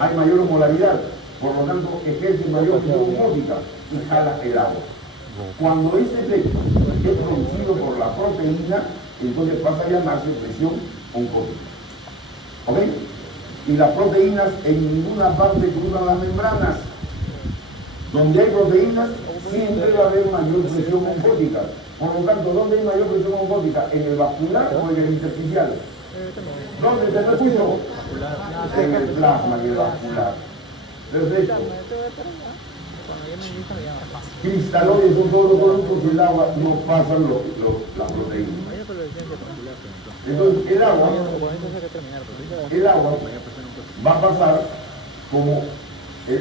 hay mayor osmolaridad. Por lo tanto, ejerce mayor presión osmótica y jala el agua. Cuando ese efecto es producido por la proteína, entonces pasa a llamarse presión oncótica. ¿Ok? Y las proteínas en ninguna parte cruzan las membranas. Donde hay proteínas, siempre va a haber mayor presión oncótica. Por lo tanto, ¿dónde hay mayor presión oncótica? ¿En el vascular o en el intersticial? ¿Dónde te repito? En el plasma y el vascular. Perfecto. Cristaloides son todos los productos que el agua no pasan las proteínas. Entonces, el agua va a pasar como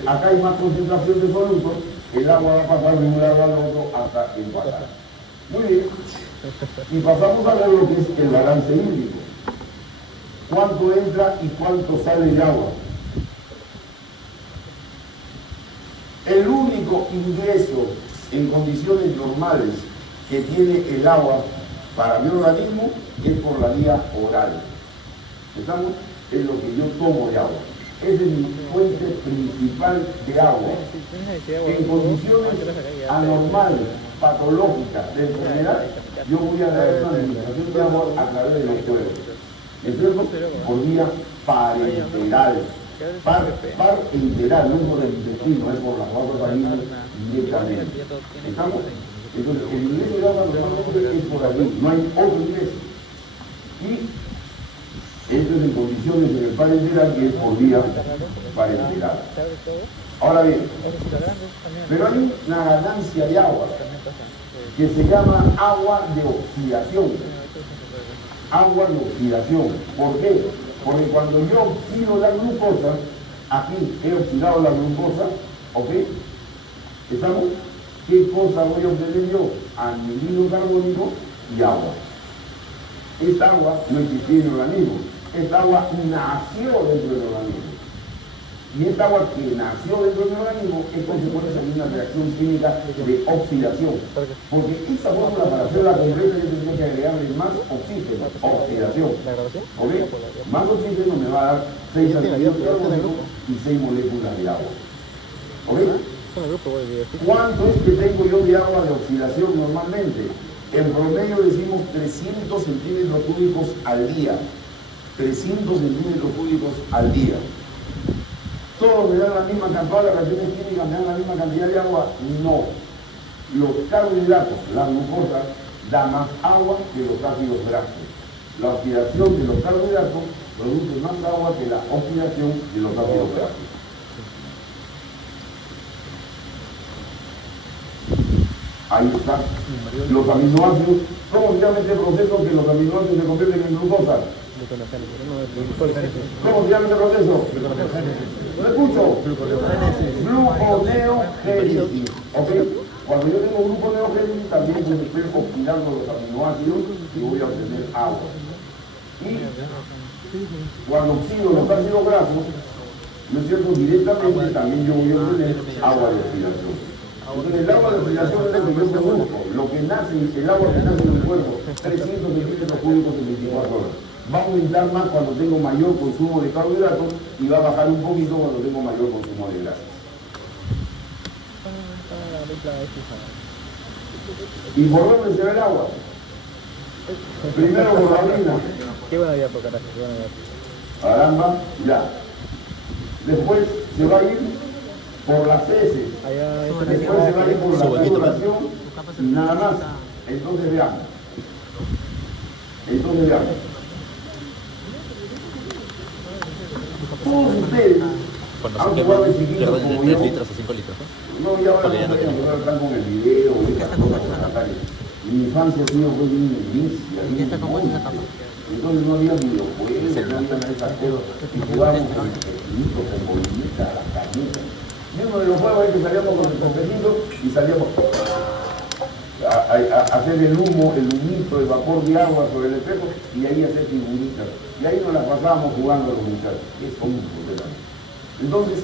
acá hay más concentración de solutos, el agua va a pasar de un lado al otro hasta empatar. Muy bien. Y pasamos a ver lo que es el balance hídrico. ¿Cuánto entra y cuánto sale de agua? El único ingreso en condiciones normales que tiene el agua para mi organismo es por la vía oral. ¿Estamos? Es lo que yo tomo de agua. Esa es mi fuente principal de agua. En condiciones anormales, patológicas, de enfermedad, yo voy a dar una administración de agua a través de los cuerpos. ¿Es cierto? Por vía parenteral. Parenteral, no es por el intestino, es por las vasos sanguíneas directamente. ¿Estamos? Entonces, el ingreso de agua normalmente es por allí, no hay otro ingreso. Y esto es en condiciones en el parenteral, que es por vía parenteral. Ahora bien, pero hay una ganancia de agua que se llama agua de oxidación. Agua de oxidación. ¿Por qué? Porque cuando yo oxido la glucosa, aquí he oxidado la glucosa, ¿ok? ¿Estamos? ¿Qué cosa voy a obtener yo? Anhídrido carbónico y agua. Esta agua no existía en el organismo. Esta agua nació dentro del organismo. Y esta agua que nació dentro del organismo es consecuencia de una reacción química de oxidación. Porque esta fórmula, para hacerla completa, yo tendría que agregarle más oxígeno, oxidación. ¿Ok? Más oxígeno me va a dar 6 átomos de carbónico y 6 moléculas de agua. ¿Ok? ¿Cuánto es que tengo yo de agua de oxidación normalmente? En promedio decimos 300 centímetros cúbicos al día. 300 centímetros cúbicos al día. ¿Todos me dan la misma cantidad de reacciones químicas, me dan la misma cantidad de agua? No. Los carbohidratos, la glucosa, da más agua que los ácidos grasos. La oxidación de los carbohidratos produce más agua que la oxidación de los ácidos grasos. Ahí está. Los aminoácidos. ¿Cómo se llama este proceso que los aminoácidos se convierten en glucosa? ¿Cómo se llama este proceso? ¿Lo escucho? Gluconeogénesis. ¿Ok? Cuando yo tengo gluconeogénesis, también se me estoy oxidando los aminoácidos y voy a obtener agua. Y cuando oxido los ácidos grasos, ¿no es cierto? Directamente también yo voy a obtener agua de oxidación. Entonces, el agua de oxidación es lo que yo produzco, lo que nace, el agua que nace en el cuerpo, 300 milímetros cúbicos en 24 horas. Va a aumentar más cuando tengo mayor consumo de carbohidratos y va a bajar un poquito cuando tengo mayor consumo de grasas. ¿Y por dónde se ve el agua? Primero por la orina. Qué buena idea, por carajo, qué buena idea. Caramba, ya. Después se va a ir por las heces. Después se va a ir por la circulación y nada más. Entonces veamos. Todos ustedes Cuando han se jugado de queman, chiquitos pierden como de 3 yo. litros o 5 litros, ¿no? No, ya ahora Porque ya no no queman. están con el video y esas cosas por la calle. Mi infancia ha sido pues bien inicia, bien monte. Entonces no había videojuegos, no había nada de esas cosas. Y jugábamos con pepinitos, con bolitas, las cañitas. Y uno de los juegos es que salíamos con el copetito y salíamos a hacer el humo, el humito, el vapor de agua sobre el espejo y ahí hacer figuritas. Y ahí nos las pasábamos jugando a los muchachos. Qué tonto que era. Entonces,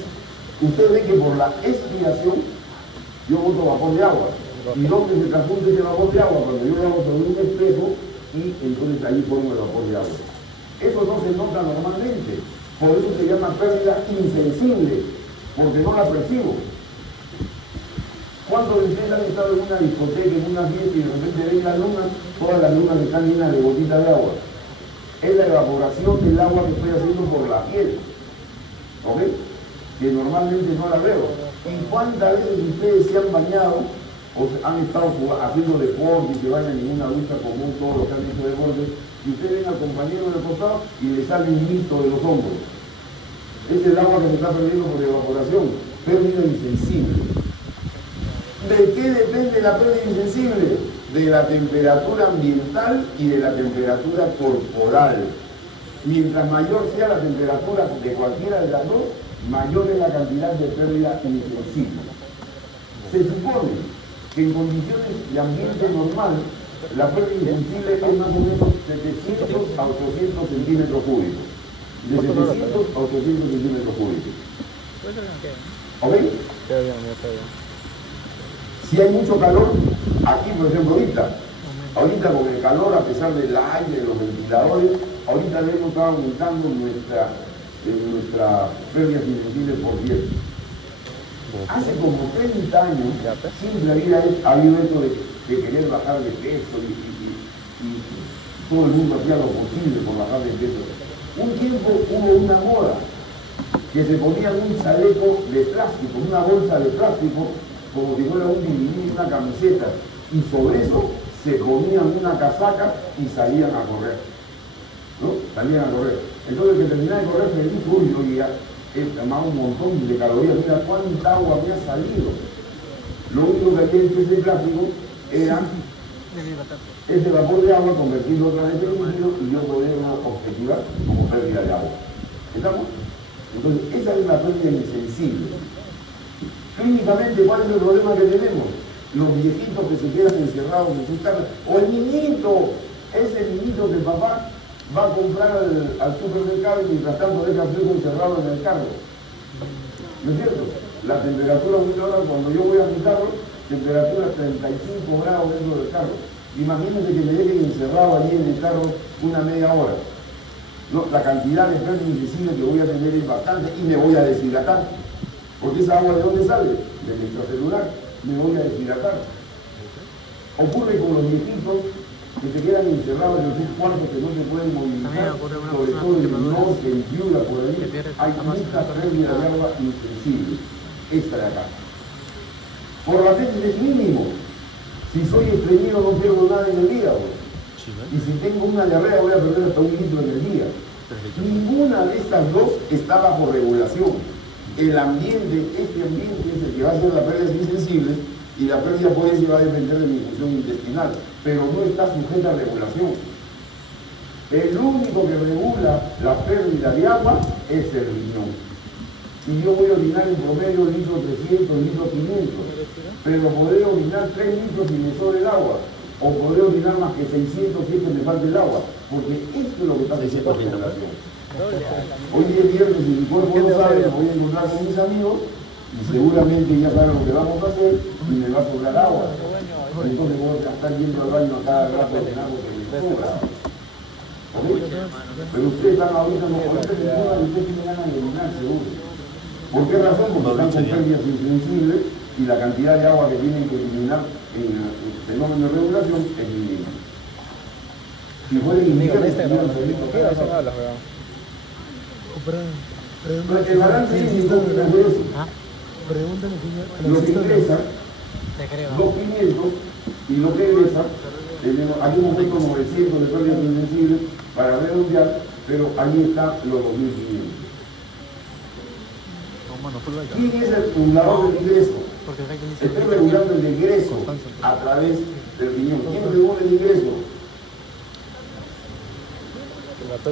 usted ve que por la expiración yo boto vapor de agua. ¿Y dónde se transfunde ese vapor de agua? Cuando yo lo hago sobre un espejo y entonces ahí pongo el vapor de agua. Eso no se nota normalmente. Por eso se llama pérdida insensible, porque no la percibo. ¿Cuántos de ustedes han estado en una discoteca, en una fiesta y de repente ven las lunas, todas las lunas están llenas de gotitas de agua? es la evaporación del agua que estoy haciendo por la piel. ¿Ok? Que normalmente no la veo. ¿Y cuántas veces ustedes se han bañado o han estado haciendo deporte y se bañan en una ducha común, todos los que han hecho deporte, y ustedes ven al compañero del costado y le sale un mito de los hombros? Es el agua que se está perdiendo por evaporación, pérdida insensible. ¿De qué depende la pérdida insensible? De la temperatura ambiental y de la temperatura corporal. Mientras mayor sea la temperatura de cualquiera de las dos, mayor es la cantidad de pérdida insensible. Se supone que en condiciones de ambiente normal, la pérdida insensible es más o menos 700 a 800 centímetros cúbicos. De 700 a 800 centímetros cúbicos. ¿Ok? Queda bien, ya está bien. Si hay mucho calor, aquí por ejemplo ahorita con el calor, a pesar del aire, de los ventiladores, ahorita hemos estado aumentando nuestra pérdida insensible por 10. Hace como 30 años siempre había habido esto de querer bajar de peso y todo el mundo hacía lo posible por bajar de peso. Un tiempo hubo una moda que se ponían un chaleco de plástico, una bolsa de plástico, como si fuera un DVD, una camiseta, y sobre eso se ponían una casaca y salían a correr. ¿No? Salían a correr. Entonces el que terminaba de correr feliz, uy, yo ya he tomado un montón de calorías, mira cuánta agua me ha salido. Lo único que había hecho ese plástico era ese vapor de agua convertirlo otra vez en líquido y yo poderlo objetivar como pérdida de agua. ¿Estamos? Entonces, esa es la pérdida insensible. Clínicamente, ¿cuál es el problema que tenemos? Los viejitos que se quedan encerrados en sus casas, o el niñito, ese niñito que papá va a comprar al supermercado y mientras tanto deja a su hijo encerrado en el carro. ¿No es cierto? La temperatura ahora cuando yo voy a mi carro, temperatura 35 grados dentro del carro. Imagínense que me dejen encerrado allí en el carro una media hora. No, la cantidad de pérdida insensible que voy a tener es bastante y me voy a deshidratar. Porque esa agua ¿de dónde sale? Del extracelular. Me voy a deshidratar. Ocurre con los viejitos que se quedan encerrados en sus cuartos que no se pueden movilizar, sobre todo en el norte, en Piura, por ahí, hay mucha pérdida de agua insensible. Esta de acá. Por la tesis es mínimo. Si soy estreñido no pierdo nada en el hígado. Y si tengo una diarrea voy a perder hasta 1 litro en el día. Ninguna de estas dos está bajo regulación. El ambiente, este ambiente es el que va a hacer la pérdida insensible y la pérdida por eso va a depender de mi función intestinal, pero no está sujeta a regulación. El único que regula la pérdida de agua es el riñón. Y yo voy a orinar en promedio litro 300, litro 500, pero podré orinar 3 litros y me sobre el agua, o podré orinar más que 600 si es que me falta el agua, porque esto es lo que está haciendo la regulación. Hoy es viernes y mi cuerpo no sabe, me voy a encontrar con mis amigos y seguramente ya saben lo que vamos a hacer y me va a sobrar agua. Entonces voy a estar yendo al baño a cada rato de algo que me sobra. ¿Okay? Pero ustedes están ahorita, no, ahorita ustedes tienen ganas de orinar seguro. ¿Por qué razón? Porque están con pérdidas insensibles y la cantidad de agua que tienen que eliminar en el fenómeno de regulación es mínima. Si fuera invierno, el balance hídrico es eso. Lo que ingresa, 2.500 y lo que egresa, hay un momento como 900 de pérdidas insensibles para redondear, pero ahí está los 2.500. ¿Quién es el regulador del ingreso? Estoy regulando el ingreso a través del riñón. ¿Quién regula el ingreso?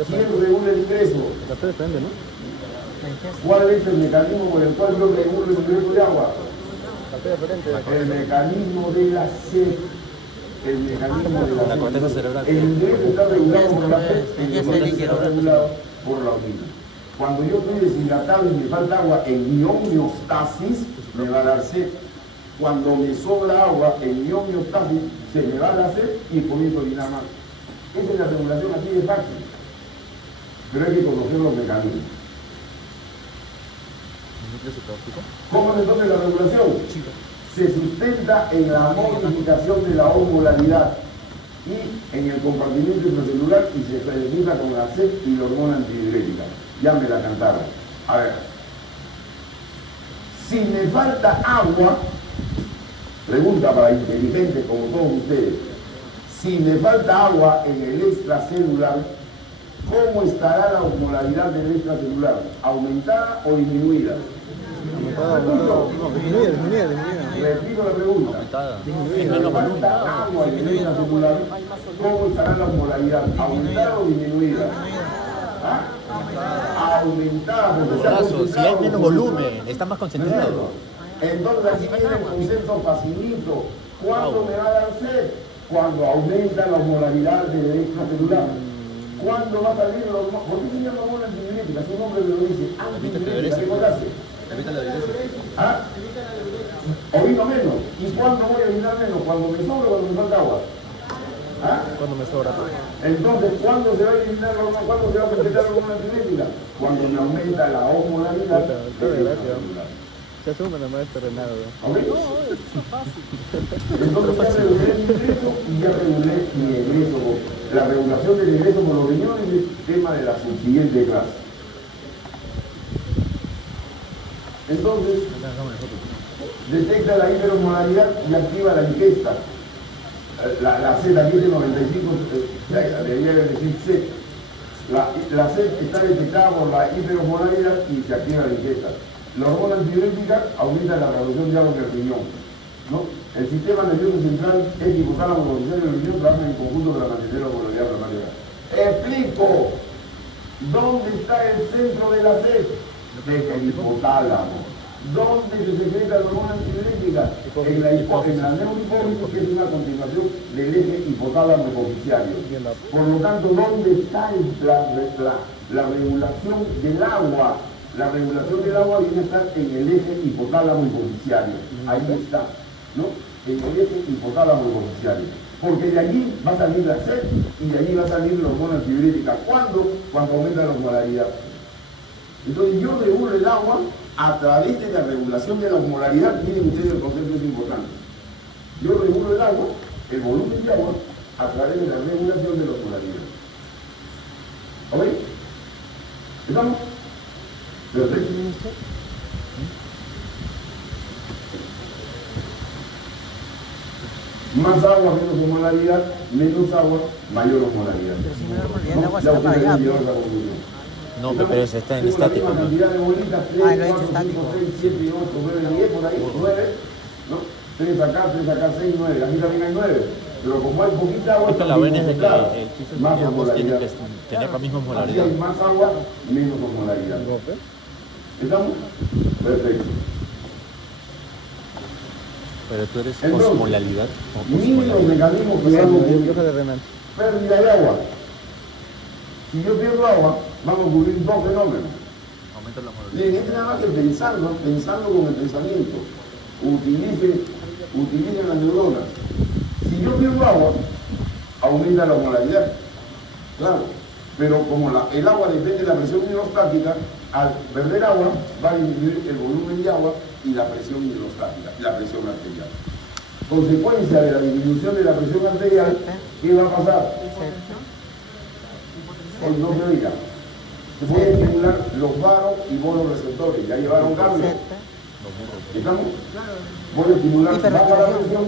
¿Quién regula el ingreso? Depende, ¿no? ¿Cuál es el mecanismo por el cual yo regulo el ingreso de agua? El mecanismo de la sed. El mecanismo de la corteza cerebral. El ingreso está regulado por la sed, el ingreso está regulado por la orina. Cuando yo estoy deshidratado y me falta agua en mi homeostasis, me va a dar sed. Cuando me sobra agua en mi homeostasis, se me va a dar sed y comienzo a orinar más. Esa es la regulación así de fácil. Pero hay que conocer los mecanismos. ¿Cómo es entonces la regulación? Se sustenta en la modificación de la osmolaridad. y en el compartimento intracelular y se ejecuta con la sed y la hormona antidiurética. Ya me la cantaron. A ver, si me falta agua, pregunta para inteligentes como todos ustedes, si me falta agua en el extracelular, ¿cómo estará la osmolaridad del extracelular? ¿Aumentada o disminuida? No, disminuida. Repito la pregunta. Aumentada. Si me falta agua en el extracelular, ¿cómo estará la osmolaridad? ¿Aumentada o disminuida? ¿Ah? Aumentada, porque se ha Brazo, si hay concentrado menos volumen, está más concentrado. Entonces aquí viene el concepto facilito. ¿Cuándo me va a dar sed? Cuando aumenta la osmolaridad del extracelular. ¿Cuándo va a salir la hormona? ¿Por qué se llama hormona antidiurética? Su nombre me lo dice. Antidiurética, ¿qué cosa hace? Evita la diuresis. ¿Ah? Orino menos. ¿Y cuándo voy a orinar menos? ¿Cuando me sobra o cuando me falta agua? ¿Ah? Cuando me sobra todo. Entonces, ¿cuándo se va a eliminar la hormona? ¿Cuándo se va a completar la hormona antidiurética? Cuando me aumenta la osmolaridad del extracelular. Se asume nomás este Renato. ¿Ok? Entonces ya regulé mi ingreso y ya regulé mi egreso. La regulación del egreso por los riñones es el tema de la subsiguiente clase. Entonces, detecta la hiperosmolaridad y activa la ingesta. La Z795, debería decir C. La C está detectada por la hiperosmolaridad y se activa la ingesta. La hormona antidiurética aumenta la producción de agua en el riñón, ¿no? El sistema nervioso central es hipotálamo, condiciones del riñón trabajan en conjunto para mantener la osmolaridad primaria. Explico. ¿Dónde está el centro de la sed? Desde el hipotálamo. ¿Dónde se secreta la hormona antidiurética? En la neurohipófise, que es una continuación del eje hipotálamo hipofisiario. Por lo tanto, ¿dónde está la regulación del agua? La regulación del agua viene a estar en el eje hipotálamo hipofisiario. Ahí está, ¿no? En el eje hipotálamo hipofisiario. Porque de allí va a salir la sed y de allí va a salir la hormona antidiurética. ¿Cuándo? Cuando aumenta la osmolaridad. Entonces yo regulo el agua a través de la regulación de la osmolaridad. Miren ustedes, el concepto es importante. Yo regulo el agua, el volumen de agua, a través de la regulación de la osmolaridad. ¿Ok? ¿Estamos? Perfecto. Más agua, menos osmolaridad, menos agua, mayor osmolaridad. Pero si no hormolaridad, el agua se Ya va para ustedes allá. llegaron a la conclusión. No, pero ese está en Tengo la estático. misma ¿No? cantidad de bolitas, 3, Ah, lo he hecho 4, 5, estático. 6, 7, 8, 9, 10, por ahí, 9, ¿no? 3 acá, 6, 9. Aquí también hay 9. Pero como hay poquita agua, Es que la también buena es de que concentrada. el chiste es Más que ambos tienen osmolaridad. que tener la misma Aquí osmolaridad. hay más agua, menos osmolaridad. ¿Estamos? Perfecto. Pero tú eres Entonces, osmolaridad o Miren los osmolaridad. mecanismos que vamos a Yo soy de Renato. pérdida de agua. Si yo pierdo agua, vamos a ocurrir dos fenómenos. Aumenta la osmolaridad. Miren, es nada más que pensando con el pensamiento. Utilicen las neuronas. Si yo pierdo agua, aumenta la osmolaridad. Claro. Pero como el agua depende de la presión hidrostática, al perder agua va a disminuir el volumen de agua y la presión hidrostática, la presión arterial. Consecuencia de la disminución de la presión arterial, ¿qué va a pasar? Hoy no se oiga. Se pueden estimular los varos y receptores. Ya llevaron cambios. ¿Estamos? Voy a estimular, baja la presión,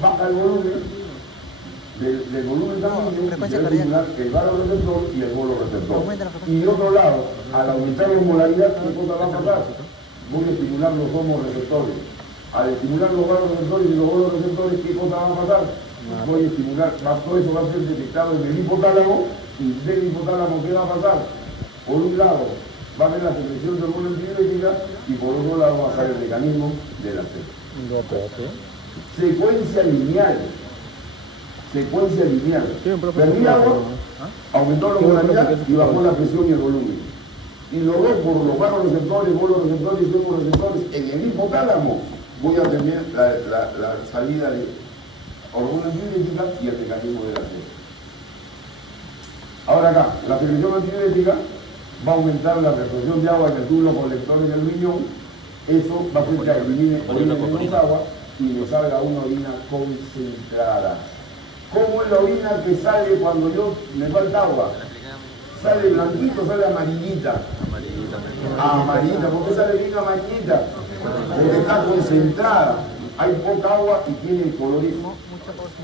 baja el volumen. Del volumen sanguíneo, frecuencia debe estimular el varoreceptor y el receptor. Aumenta la frecuencia. Y de otro lado, al aumentar la osmolaridad, ¿qué cosa va a pasar? Voy a estimular los receptores. Al estimular los varoreceptores y los receptores, ¿qué cosa va a pasar? Voy a estimular, todo eso va a ser detectado en el hipotálamo, y del hipotálamo, ¿qué va a pasar? Por un lado, va a haber la secreción de hormona antidiurética y por otro lado va a ser el mecanismo de la sed. Secuencia lineal. Secuencia lineal. Perdí agua, aumentó la osmolaridad y bajó la presión y el volumen. Y los dos, por los varoreceptores, receptores y receptores, en el hipotálamo voy a tener la salida de hormona antidiurética y el mecanismo de la sed. Ahora acá, la secreción antidiurética va a aumentar la absorción de agua en el túbulo colector en el riñón. Eso va a hacer que elimine orina menos agua y me salga una orina concentrada. ¿Cómo es la orina que sale cuando yo me falta agua? ¿Sale blanquito o sale amarillita? Amarillita. ¿Por qué sale bien amarillita? Porque está concentrada. Hay poca agua y tiene el colorismo.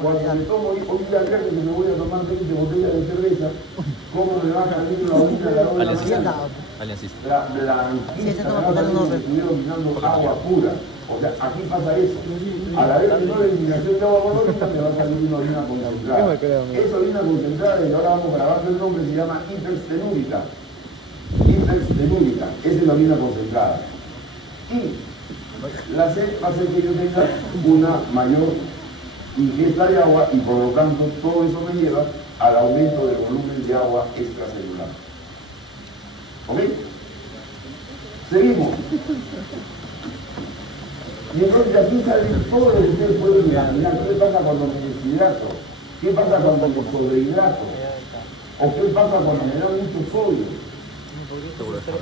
Cuando me tomo hoy día que me voy a tomar 20 botellas de cerveza, ¿cómo me va a salir la orina de la hora? Aliancista. La blanquita, estuvieron mirando agua pura. O sea, aquí pasa eso. A la vez que no hay eliminación de agua colorida, te va a salir una orina concentrada. Esa orina concentrada, y ahora vamos grabando el nombre, se llama hiperstenúrica. Hiperstenúrica, esa es la orina concentrada. Y la sed hace que yo tenga una mayor ingesta de agua y por lo tanto todo eso me lleva al aumento del volumen de agua extracelular. ¿Ok? Seguimos. Y entonces aquí sale todo lo que ustedes pueden imaginar. ¿Qué pasa cuando me deshidrato? ¿Qué pasa cuando me sobrehidrato? ¿O qué pasa cuando me da mucho sodio?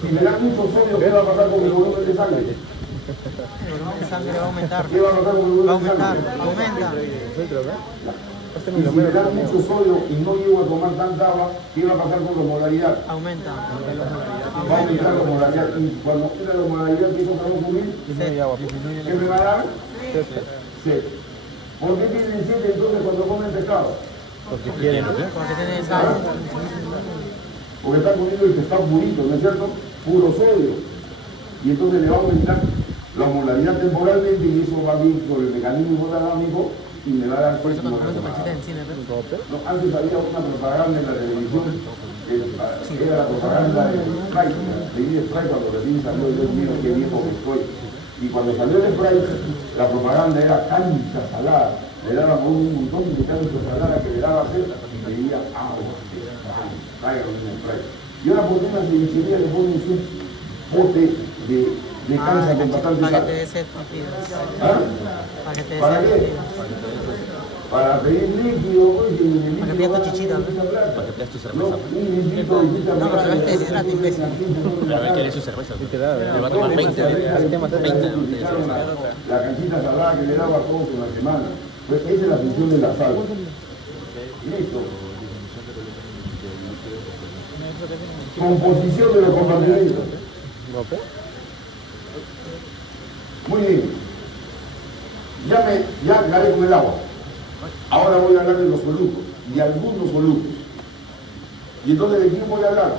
Si me da mucho sodio, ¿qué va a pasar con mi volumen de sangre? El volumen de sangre va a aumentar. ¿Qué va a pasar con el volumen de sangre? Aumenta. Y si me da mucho sodio y no llego a tomar tanta agua, ¿qué va a pasar con la osmolaridad? Aumenta. Va a aumentar la osmolaridad. Y cuando aumenta la osmolaridad, ¿qué cosa va a ocurrir? ¿Qué me va a dar? Sed. ¿Por qué tienen sed entonces cuando comen pescado? Porque quieren, ¿no? Porque tiene sal. Porque están comiendo el pescado purito, ¿no es cierto? Puro sodio. Y entonces le va a aumentar la osmolaridad temporalmente y eso va a ir por el mecanismo hipotálamico y me va a dar Por eso cuando comes tu más. panchita en cine, ¿ves? No, antes había una propaganda en la televisión, era la propaganda de Sprite, de Sprite cuando recién salió, Dios mío, qué viejo que estoy. Y cuando salió el Sprite, la propaganda era cancha salada, le daban un montón de cancha salada que le daba sed y pedía agua, traigan un Sprite. Y ahora por una cevichería le ponen su bote de cancha con bastante para sal. que te dé sed, pides. ¿Ah? Para que te dé ¿Para sed, qué? pides. Para pedir líquido, Para que pidas tu chichita, ¿no? Para que pidas tu cerveza. No, pero es deshidrato, imbécil. Pero hay que leer su cerveza. Le va a tomar 20 de cerveza. La canchita salada que le daba a todos en la semana. Pues esa es la función de la sal. Listo. Composición de los compartimentos. Muy bien. Ya aclaré con el agua. Ahora voy a hablar de los solutos, de algunos solutos. Y entonces, ¿de quién voy a hablar?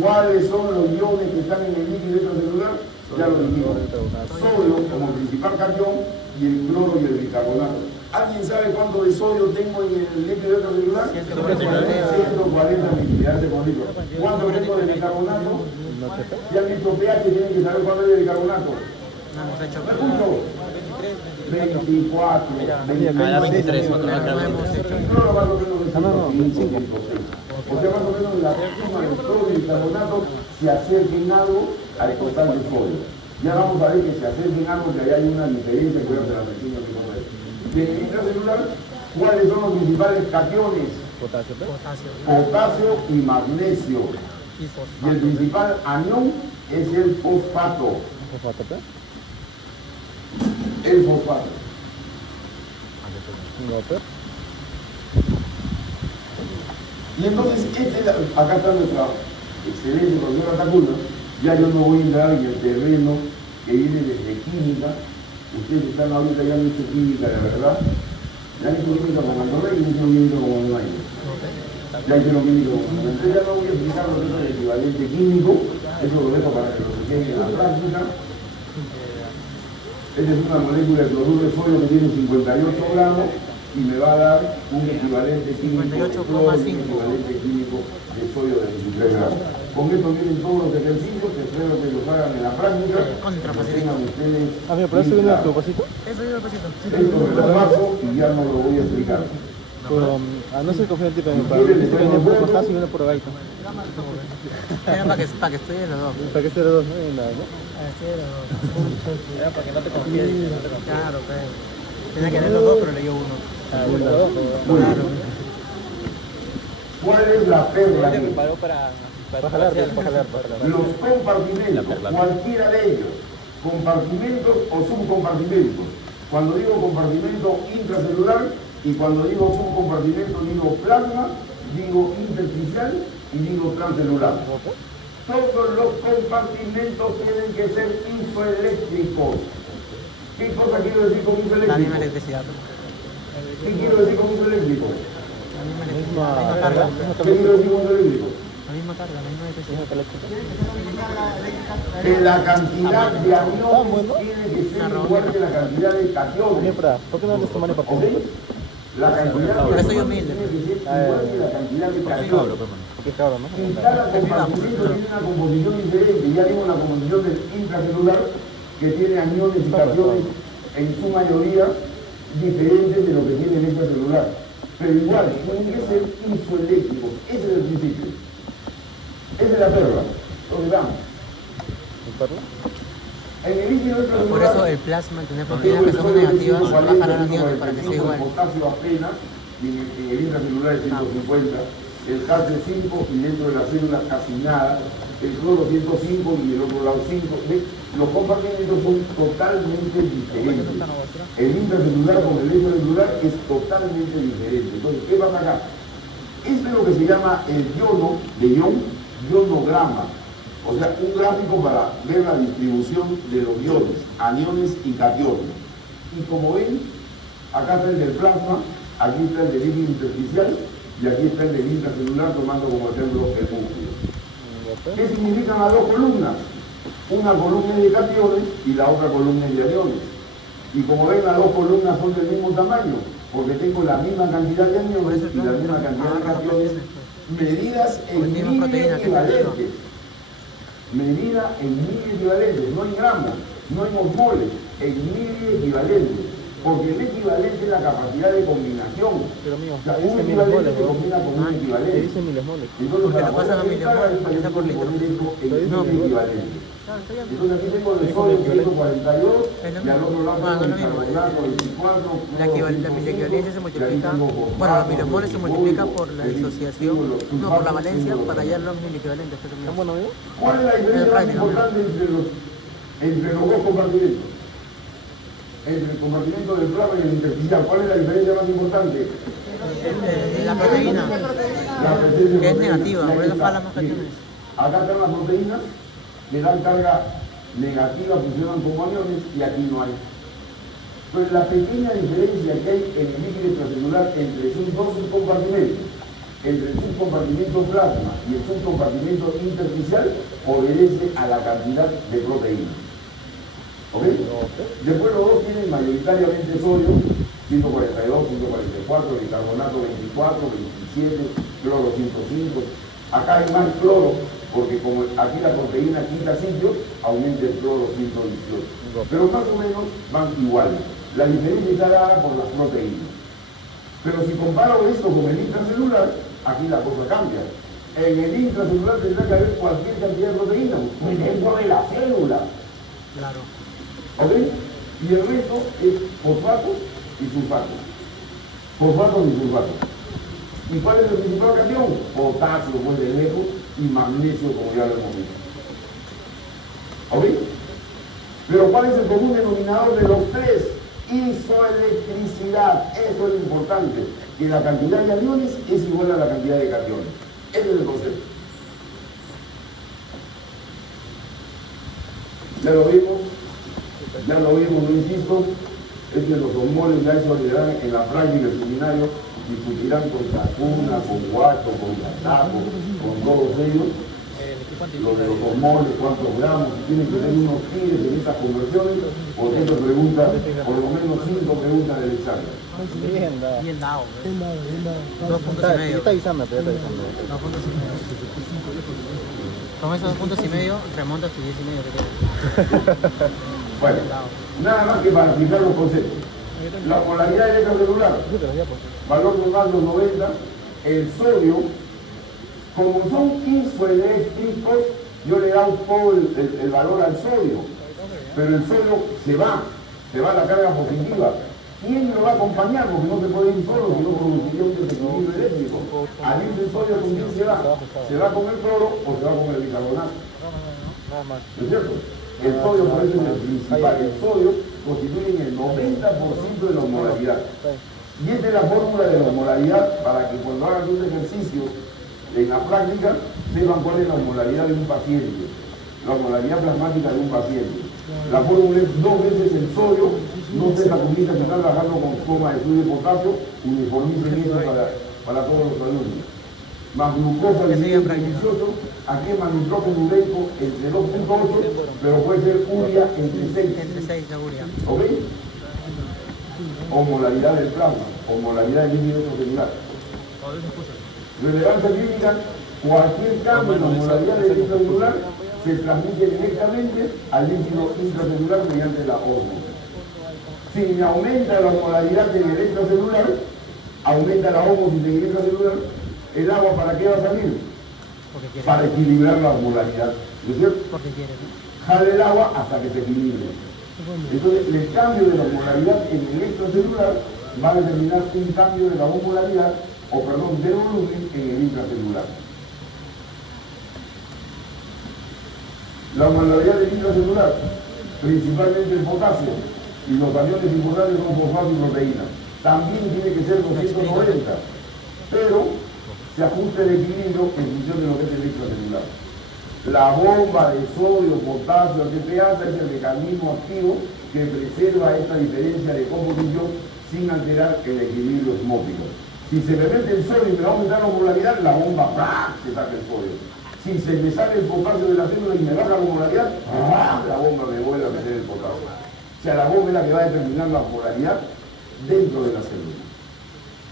¿Cuáles son los iones que están en el líquido extracelular? Ya lo dijimos. Sodio como principal catión y el cloro y el bicarbonato. ¿Alguien sabe cuánto de sodio tengo en el líquido extracelular? 140 miligramos por litro. ¿Cuánto tengo de bicarbonato? Si han visto pH, tienen que saber cuánto es de bicarbonato. No hemos hecho. ¿Me escucho? 24, 23, No hemos hecho. el cloro más o menos es 5. O sea, más o menos la suma del cloro y el bicarbonato se acerquen algo al total de sodio. Ya vamos a ver que se acerquen algo, que ahí hay una diferencia que voy a hacer la pequeña que vamos a ver. De intracelular, ¿cuáles son los principales cationes? Potasio y magnesio. Y el principal anión es el fosfato. El fosfato. Y entonces, acá está nuestra excelente profesora Takuna. Ya yo no voy a entrar en el terreno que viene desde química. Ustedes están ahorita ya en hecho química de verdad. Ya han hecho química como Andorra y hicieron química como Nueva. Ya hicieron química como Nueva. Entonces ya no voy a explicar lo que es el equivalente químico. Eso lo dejo para que lo quede en la práctica. Esta es una molécula de cloruro de sodio que tiene 58 gramos y me va a dar un equivalente químico de cloro y un equivalente químico de sodio de 23 gramos. Con esto vienen todos los ejercicios que espero que los hagan en la práctica. Que tengan ustedes. Amigo, ¿pero eso viene a tu vasito? Eso yo lo pasito. Esto me lo paso y ya no lo voy a explicar. Pero, no sé confío en ti, pero para que viene por potasio y viene por gaita. Era para que estudien los dos. Para que esté los dos, no hay nada, ¿no? Para que estudien los dos. Era para que no te confíes. Claro, pero. Tenía que leer los dos, pero leyó uno. Claro. ¿Cuál es la perla Se aquí? preparó para jalar. Los compartimentos, cualquiera de ellos, compartimentos o subcompartimentos. Cuando digo compartimento intracelular, Y cuando digo subcompartimento, digo plasma, digo intersticial y digo transcelular. Todos los compartimentos tienen que ser isoeléctricos. ¿Qué cosa quiero decir con La misma isoeléctrico? electricidad. ¿Qué quiero decir con isoeléctrico? La misma electricidad. La misma carga. ¿Qué quiero decir con isoeléctrico? La misma carga, la misma electricidad. Que la cantidad de aniones tiene que ser igual que la cantidad de cationes. ¿Por qué no andas tomando ¿Ok? partido? La cantidad de Por eso yo aniones humilde. tiene que ser igual que la cantidad de cationes. Porque cabrón, ¿no? Y cada compartimento tiene una composición diferente. Ya vimos la composición del intracelular, que tiene aniones y cationes en su mayoría diferentes de lo que tiene el extracelular. Pero igual, tienen que ser isoeléctricos. Ese es el principio. Esa es la perla. Entonces vamos. En el líquido extracelular, Por eso el plasma, al tener proteínas que son negativas, baja la aniones para que sea igual. El potasio apenas, y en el intracelular es 150, el HAT es 5 y dentro de las células casi nada, el cloro 105 y el otro lado 5. ¿Ves? Los compartimentos son totalmente diferentes. El intracelular con el extracelular es totalmente diferente. Entonces, ¿qué pasa acá? Esto es lo que se llama el iono de ionograma. O sea, un gráfico para ver la distribución de los iones, aniones y cationes. Y como ven, acá está el del plasma, aquí está el del líquido intersticial y aquí está el del intracelular, tomando como ejemplo el núcleo. ¿Qué significan las dos columnas? Una columna es de cationes y la otra columna es de aniones. Y como ven, las dos columnas son del mismo tamaño, porque tengo la misma cantidad de aniones y la misma cantidad de cationes medidas en mil equivalentes. Medida en mil equivalentes, no en gramos, no en osmoles, en mil equivalentes. Porque el equivalente es la capacidad de combinación. Pero mío, O sea, dice un miles equivalente moles, se combina con un Te equivalente. dice miles moles. Entonces, Porque para lo pasan a poder miles cargar, moles, está por litro. poner esto en No, mil equivalentes. Entonces aquí tengo el sodio 142 y al otro lado tengo el carbonato 24. La equivalencia se multiplica, bueno, los milimoles se multiplica por la disociación, no, por la valencia para hallar los mil equivalentes. ¿Están buenos, amigo? ¿Cuál es la diferencia más importante entre los dos compartimentos? Entre el compartimento del plasma y el intersticial, ¿cuál es la diferencia más importante? La proteína, La presencia que es de negativa, proteínas. por eso Aquí fala está. más cationes. Acá están las proteínas que dan carga negativa, funcionan como aniones y aquí no hay. Entonces la pequeña diferencia que hay en el líquido extracelular entre sus dos subcompartimentos, entre el subcompartimento plasma y el subcompartimento intersticial, obedece a la cantidad de proteínas. ¿Ok? Después los dos tienen mayoritariamente sodio, 142, 144, bicarbonato 24, 27, cloro 105. Acá hay más cloro, porque como aquí la proteína quita sitio, aumenta el cloro 118. Pero más o menos van iguales. La diferencia está dada por las proteínas. Pero si comparo esto con el intracelular, aquí la cosa cambia. En el intracelular tendrá que haber cualquier cantidad de proteínas, pues dentro de la célula. Claro. ¿Ok? Y el resto es fosfatos y sulfatos. Fosfatos y sulfatos. ¿Y cuál es el principal catión? Potasio, pues de lejos, y magnesio, como ya lo hemos visto. ¿Ok? Pero ¿cuál es el común denominador de los tres? Isoelectricidad. Eso es lo importante. Que la cantidad de aniones es igual a la cantidad de cationes. Ese es el concepto. Ya lo vimos, no insisto, es que los hormones ya eso le dan en la práctica del seminario, discutirán con Tacuna, con Guacho, con Gataco, con todos ellos, lo de los hormones, cuántos gramos, tienen que tener unos giles en estas conversiones, por ejemplo, preguntas, por lo menos 5 preguntas del examen. Bien, da. Bien dado, Bien dado. 2 puntos y medio. Está avisando, pero está avisando. 2 puntos y medio. Con esos 2 puntos y medio remontas tu 10 y medio que queda. Bueno, nada más que para explicar los conceptos. La polaridad electrocelular, valor normal 290, el sodio, como son isoeléctricos, yo le he dado todo el valor al sodio, pero el sodio se va la carga positiva. ¿Quién lo va a acompañar? Porque no se puede ir solo, sino produciría un desequilibrio eléctrico. Al irse el sodio, ¿con quién se va? ¿Se va con el cloro o se va con el bicarbonato? ¿No es cierto? El sodio por eso es el principal. El sodio constituye el 90% de la osmolaridad. Y esta es la fórmula de la osmolaridad para que cuando hagan un ejercicio en la práctica sepan cuál es la osmolaridad de un paciente, la osmolaridad plasmática de un paciente. La fórmula es 2 veces el sodio, no se la comienza que están trabajando con coma de sodio y potasio, uniformicen eso para todos los alumnos. Más glucosa de 18, aquí más nitrógeno ureico entre 2.8, pero puede ser urea entre 6. Entre 6 la urea. ¿Ok? Osmolaridad del plasma, osmolaridad del líquido celular. Relevancia clínica, cualquier cambio en la osmolaridad del líquido celular se transmite directamente al líquido intracelular mediante la osmo. Si me aumenta la osmolaridad en el extracelular, aumenta la osmosis en el intracelular, ¿el agua para qué va a salir? Para equilibrar la osmolaridad. ¿No es cierto? Porque quiere, ¿no? Jale el agua hasta que se equilibre. Entonces, el cambio de la osmolaridad en el extracelular va a determinar un cambio de la osmolaridad, del volumen en el intracelular. La osmolaridad del intracelular, principalmente el potasio, y los aniones importantes son fosfato y proteína. También tiene que ser 290, pero se ajusta el equilibrio en función de lo que es el extracelular. La bomba de sodio, potasio, ATPasa es el mecanismo activo que preserva esta diferencia de composición sin alterar el equilibrio osmótico. Si se me mete el sodio y me va a aumentar la osmolaridad, la bomba ¡bra!, se saca el sodio. Si se me sale el potasio de la célula y me baja la osmolaridad, la bomba me vuelve a meter el potasio. O sea, la bomba es la que va a determinar la osmolaridad dentro de la célula.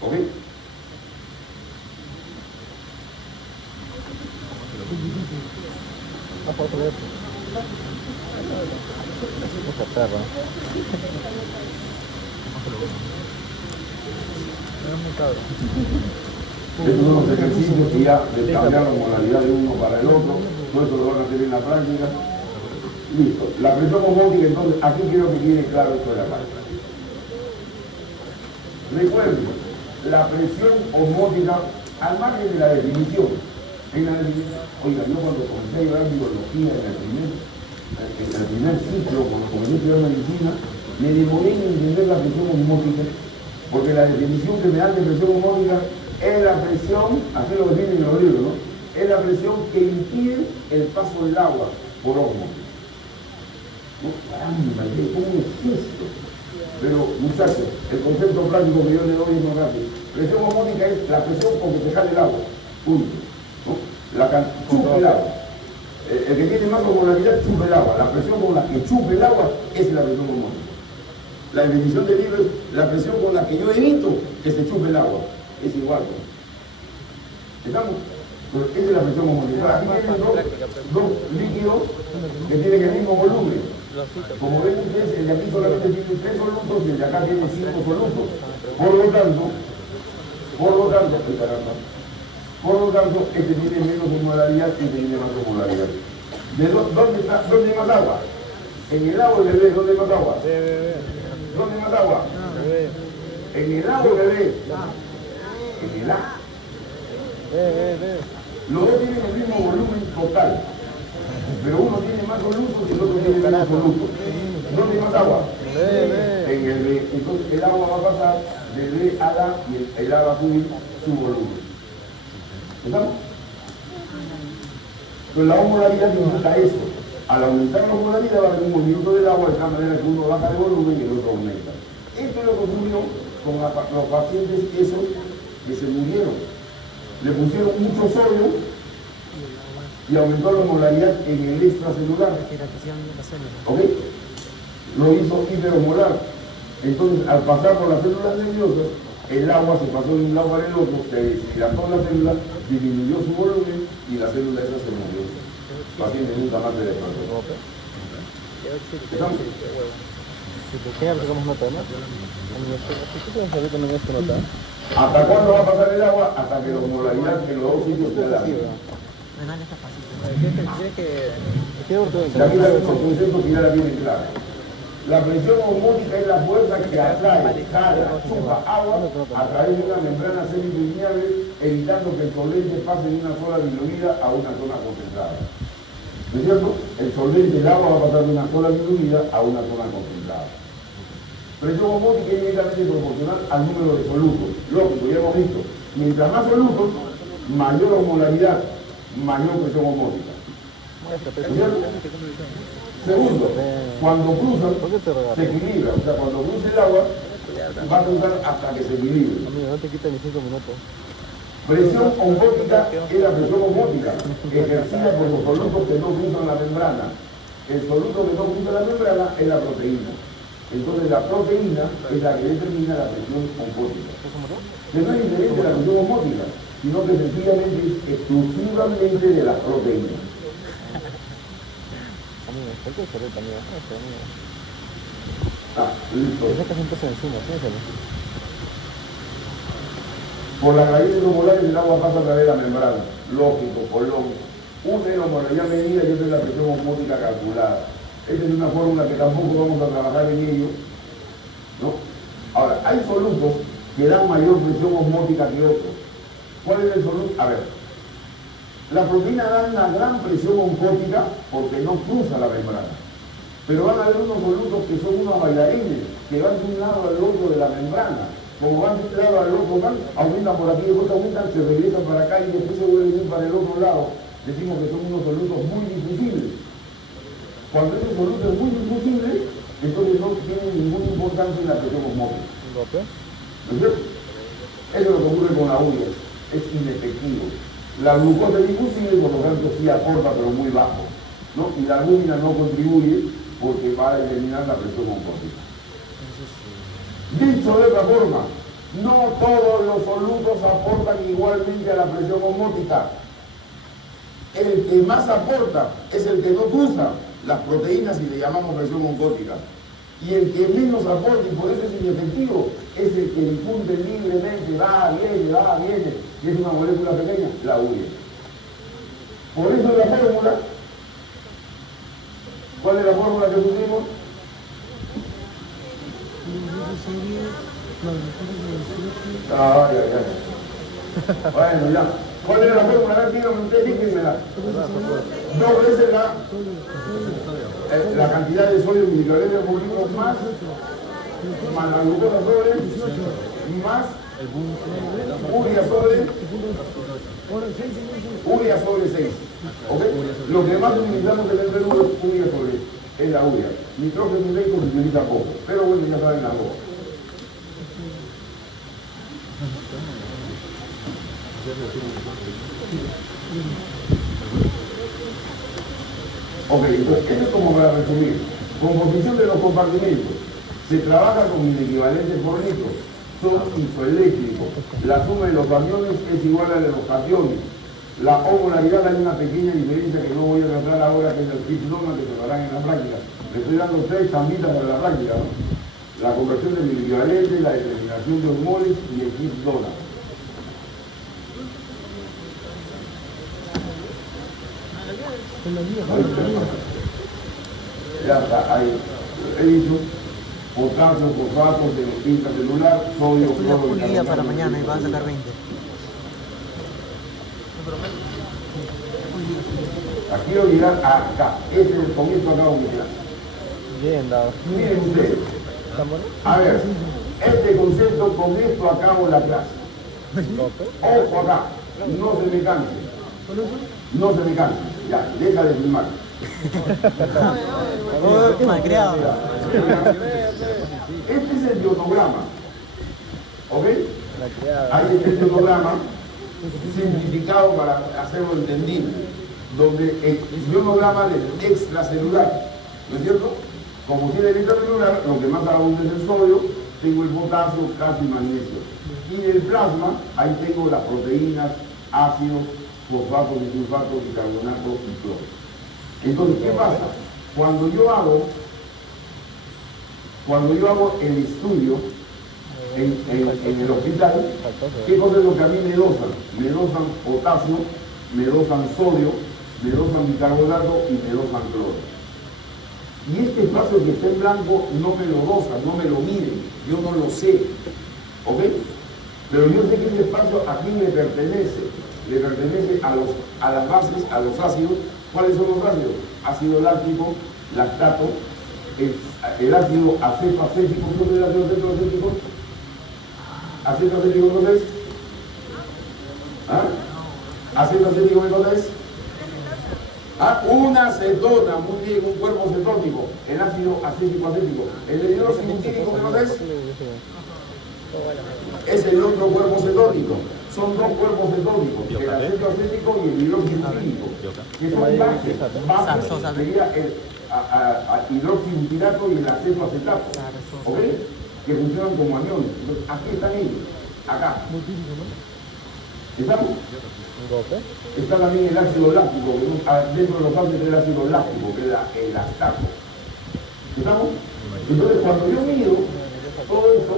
¿Ok? Estos son los ejercicios que ya de cambiar la osmolaridad de uno para el otro, todo esto lo van a hacer en la práctica. Listo. La presión osmótica, entonces, aquí quiero que quede claro esto de la práctica. Recuerden, la presión osmótica, al margen de la definición, oiga, yo cuando comencé a llevar biología en el primer ciclo, cuando comencé a estudiar medicina, me demoré en entender la presión osmótica, porque la definición que me dan de presión osmótica es la presión, así lo definen en los libros, ¿no? Es la presión que impide el paso del agua por osmosis. No, caramba, ¿cómo es esto? Pero, muchachos, el concepto práctico que yo le doy es más rápido. Presión osmótica es la presión con que se jale el agua, punto. ¿No? Chupa el agua. El que tiene más osmolaridad chupa el agua. La presión con la que chupa el agua es la presión osmótica. La definición del libro es la presión con la que yo evito que se chupe el agua. Es igual. ¿Estamos? Pero esa es la presión osmótica. Aquí tienen dos líquidos que tienen el mismo volumen. Como ven ustedes, el de aquí solamente tiene 3 solutos y el de acá tiene 5 solutos. Por lo tanto, este tiene menos osmolaridad y este tiene más osmolaridad. ¿Dónde hay más agua? En el agua, bebé, ¿dónde hay más agua? ¿Dónde hay más agua? En el agua, bebé. En el agua. Los dos tienen el mismo volumen total, pero uno tiene más solutos y el otro tiene menos solutos. ¿Dónde hay más agua? En el B. Entonces el agua va a pasar del B a la y el A va a subir su volumen. ¿Estamos? Pero la osmolaridad implica eso. Al aumentar la osmolaridad va a haber un movimiento del agua de tal manera que uno baja de volumen y el otro aumenta. Esto es lo que ocurrió con los pacientes esos que se murieron. Le pusieron mucho sodio y aumentó la osmolaridad en el extracelular. ¿Ok? Lo hizo hiperosmolar. Entonces, al pasar por las células nerviosas, el agua se pasó de un lado para el otro, se deshidrató la célula, disminuyó su volumen y la célula esa se murió. El paciente nunca más se despertó. ¿Estamos? ¿Hasta cuándo va a pasar el agua? Hasta que la osmolaridad en los dos sitios sea la misma. Aquí la concepto que ya la tienen clara. La presión osmótica es la fuerza que atrae, jala, chupa agua a través de una membrana semipermeable, evitando que el solvente pase de una sola diluida a una zona concentrada. ¿No es cierto? El solvente, el agua, va a pasar de una sola diluida a una zona concentrada. Presión osmótica es directamente proporcional al número de solutos. Lógico, ya hemos visto. Mientras más solutos, mayor osmolaridad, mayor presión osmótica. Segundo, cuando cruzan, se equilibra. O sea, cuando cruza el agua, va a cruzar hasta que se equilibre. Amigo, no te quita ni 5 minutos. Presión osmótica es la presión osmótica ejercida por los solutos que no cruzan la membrana. El soluto que no cruza la membrana es la proteína. Entonces la proteína es la que determina la presión osmótica. Que no es diferente de la presión osmótica, sino que sencillamente es exclusivamente de las proteínas. Amigo, ¿por qué se reta, amigo? Listo. Esa casi empieza encima, piénsalo. Por las raíces osmolares el agua pasa a través de la membrana. Lógico, colón. Una es la osmolaridad medida y otra es la presión osmótica calculada. Esta es una fórmula que tampoco vamos a trabajar en ello, ¿no? Ahora, hay solutos que dan mayor presión osmótica que otros. ¿Cuál es el soluto? A ver, la proteína da una gran presión osmótica porque no cruza la membrana. Pero van a haber unos solutos que son unos bailarines, que van de un lado al otro de la membrana. Como van de un lado al otro, van, aumentan por aquí, después aumentan, se regresan para acá y después se vuelven a ir para el otro lado. Decimos que son unos solutos muy difusibles. Cuando ese soluto es muy difusible, entonces no tiene ninguna importancia en la presión osmótica. ¿No es cierto? Eso es lo que ocurre con la urea, es inefectivo. La glucosa es difusible, por lo tanto sí aporta, pero muy bajo, ¿no? Y la albúmina no contribuye porque va a eliminar la presión osmótica. Dicho de otra forma, no todos los solutos aportan igualmente a la presión osmótica. El que más aporta es el que no cruza las proteínas y le llamamos presión osmótica. Y el que menos aporta, y por eso es inefectivo, es el que difunde libremente, va, viene, y es una molécula pequeña, la urea. Por eso la fórmula, ¿cuál es la fórmula que pusimos? Bueno, ya. ¿Cuál era la fórmula? A ver, díganme ustedes, díganmela. Dos veces la cantidad de sodio miligramos por litro más la glucosa sobre, más urea sobre 6. ¿Okay? Lo que más utilizamos en el Perú es urea sobre, es la urea. Nitrógeno iónico se utiliza poco, pero bueno, ya saben las dos. Ok, entonces esto es como para resumir. Composición de los compartimentos. Se trabaja con inequivalentes por litro. Son isoeléctricos. La suma de los cationes es igual a la de los cationes. La homolaridad hay una pequeña diferencia que no voy a tratar ahora, que es el Gibbs-Dona, que se verán en la práctica. Le estoy dando 3 tambitas para la práctica, ¿no? La conversión del inequivalente, la determinación de osmoles y el Gibbs-Dona. Ya está, ahí he dicho potasio, fosfato, intracelular, sodio, Una cloro, pulida para mañana y vas a sacar 20. Aquí quiero llegar acá. Con esto acabo de llegar. Bien dado. Miren ustedes. A ver, este concepto, con esto acabo la clase. Ojo acá, no se me canse. No se me canse. Ya, deja de filmar. Malcriado. Este es el ionograma. ¿Ok? Ahí está el ionograma simplificado para hacerlo entendible. Donde el ionograma del extracelular, ¿no es cierto? Como tiene el intracelular, lo que más abunda es el sodio, tengo el potasio, calcio y magnesio. Y del plasma, ahí tengo las proteínas, ácidos, fosfatos y sulfatos, bicarbonato y cloro. Entonces, ¿qué pasa? Cuando yo hago el estudio en el hospital, ¿qué cosa es lo que a mí me dosan? Me dosan potasio, me dosan sodio, me dosan bicarbonato y me dosan cloro. Y este espacio que está en blanco no me lo dosan, no me lo miden, yo no lo sé, ¿ok? Pero yo sé que este espacio a quién le pertenece a las bases, a los ácidos. ¿Cuáles son los ácidos? Ácido láctico, lactato, el ácido acetoacético, ¿qué es el ácido acetoacético? ¿Acetoacético qué es? ¿Ah? ¿Acetoacético qué cosa es? Ah, una acetona, muy bien, un cuerpo cetónico, el ácido acético. El hidróxido butírico qué cosa es? Es el otro cuerpo cetónico. Son dos cuerpos cetónicos, el acetoacético y el hidróxido butírico, que son bases. Sería el hidróxido butirato y el acetoacetato, ¿ok? Que funcionan como aniones. Entonces, aquí están ellos, acá. ¿Estamos? Está también el ácido láctico, que dentro de los ácidos del ácido láctico, que es el lactato. ¿Estamos? Entonces, cuando yo mido todo eso,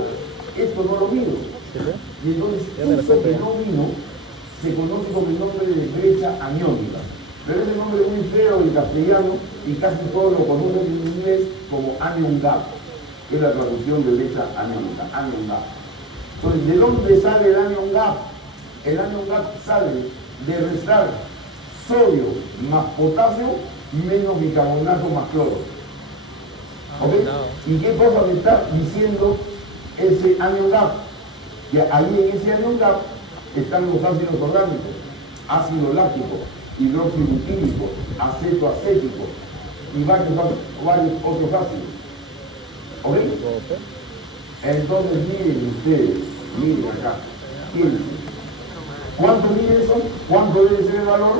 esto no lo mido. Y entonces, ese fenómeno se conoce con el nombre de brecha aniónica. Pero ese nombre es muy feo en castellano y casi todos lo conocen en inglés como anion gap, que es la traducción de brecha aniónica, anion gap. Entonces, ¿de dónde sale el anion gap? El anion gap sale de restar sodio más potasio menos bicarbonato más cloro. ¿Ok? ¿Y qué cosa me está diciendo ese anion gap? Que ahí en ese anion gap están los ácidos orgánicos, ácido láctico, hidróxido butírico, acetoacético y varios otros ácidos. ¿Ok? Entonces miren ustedes, miren acá, ¿cuánto mide eso? ¿Cuánto debe ser el valor?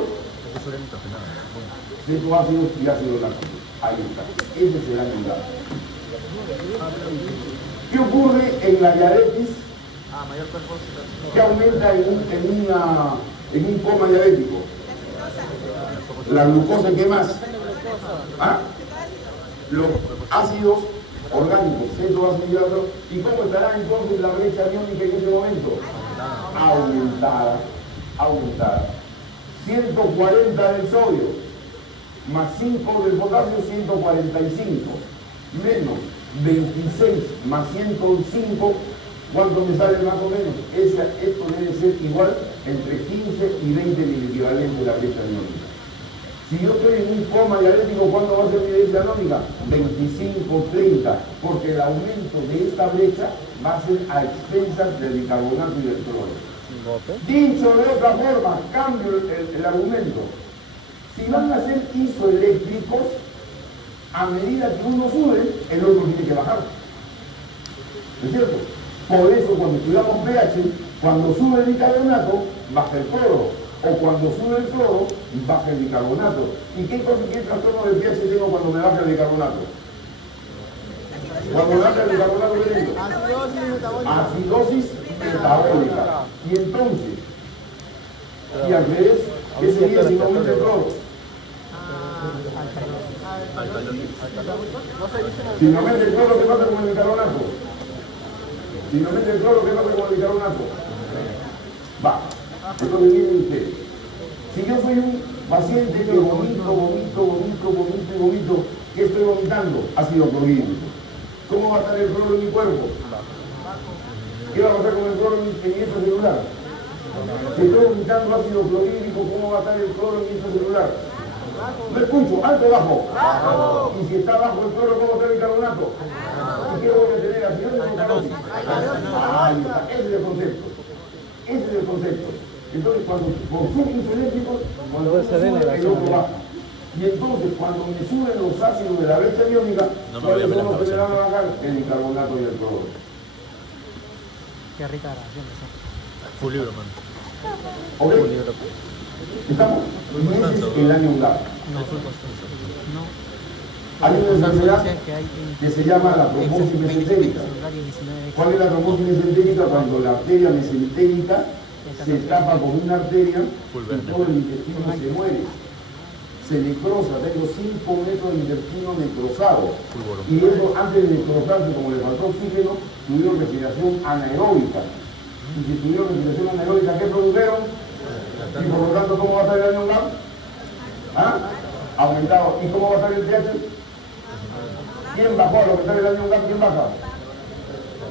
Cetoácidos y ácido láctico. Ahí está. Ese es el anion gap. ¿Qué ocurre en la diabetes? ¿Qué aumenta en un coma diabético? La glucosa, ¿qué más? ¿Ah? Los ácidos orgánicos, cetoácidos. ¿Y cómo estará entonces la brecha aniónica en ese momento? Aumentada. 140 del sodio, más 5 del potasio, 145, menos 26 más 105, ¿cuánto me sale más o menos? Esto debe ser igual entre 15 y 20 miliequivalentes de la brecha aniónica. Si yo estoy en un coma diabético, ¿cuándo va a ser mi brecha aniónica? 25, 30, porque el aumento de esta brecha va a ser a expensas del bicarbonato y del cloro. Dicho de otra forma, cambio el argumento. Si van a ser isoeléctricos, a medida que uno sube, el otro tiene que bajar. ¿No es cierto? Por eso cuando estudiamos pH, cuando sube el bicarbonato, baja el cloro. O cuando sube el cloro, baja el bicarbonato. ¿Y qué trastorno del pH tengo cuando me baja el bicarbonato? Cuando me baja el bicarbonato, ¿qué tengo? Acidosis metabólica. Y entonces, y al revés, ¿qué sería si no aumenta el cloro? Si no mete el cloro, ¿qué pasa con el bicarbonato? Si no mete el cloro, ¿qué pasa con el bicarbonato? Va. Entonces miren ustedes. Si yo soy un paciente que vomito, ¿qué estoy vomitando? Ácido clorhídrico. ¿Cómo va a estar el cloro en mi cuerpo? ¿Qué va a pasar con el cloro en mi intracelular? Si estoy vomitando ácido clorhídrico, ¿cómo va a estar el cloro en mi intracelular? No escucho, alto o bajo. Y si está bajo el cloro, ¿cómo está el bicarbonato? ¿Y qué voy a tener? ¿Acidosis o alcalosis? Ese es el concepto. Entonces, cuando por ser isoeléctricos, cuando uno sube, el otro baja. Y entonces, cuando me suben los ácidos de la brecha aniónica, ¿cuáles son los que me van a bajar? El bicarbonato y el cloro. Qué rica grabación esa. Full libro, man. ¿Ok? ¿Estamos? Y ese es el anion gap. No. Hay una enfermedad que se llama la trombosis mesentérica. ¿Cuál es la trombosis mesentérica? Cuando la arteria mesentérica se tapa con una arteria y todo el intestino se muere. Se necrosa, tengo 5 metros de intestino necrosado. Y eso, antes de necrosarse, como le faltó oxígeno, tuvieron respiración anaeróbica. Y si tuvieron respiración anaeróbica, ¿qué produjeron? Y por lo tanto, ¿cómo va a estar el anion gap? ¿Ah? Aumentado. ¿Y cómo va a estar el pH? ¿Quién bajó al aumentar el anion gap? ¿Quién baja?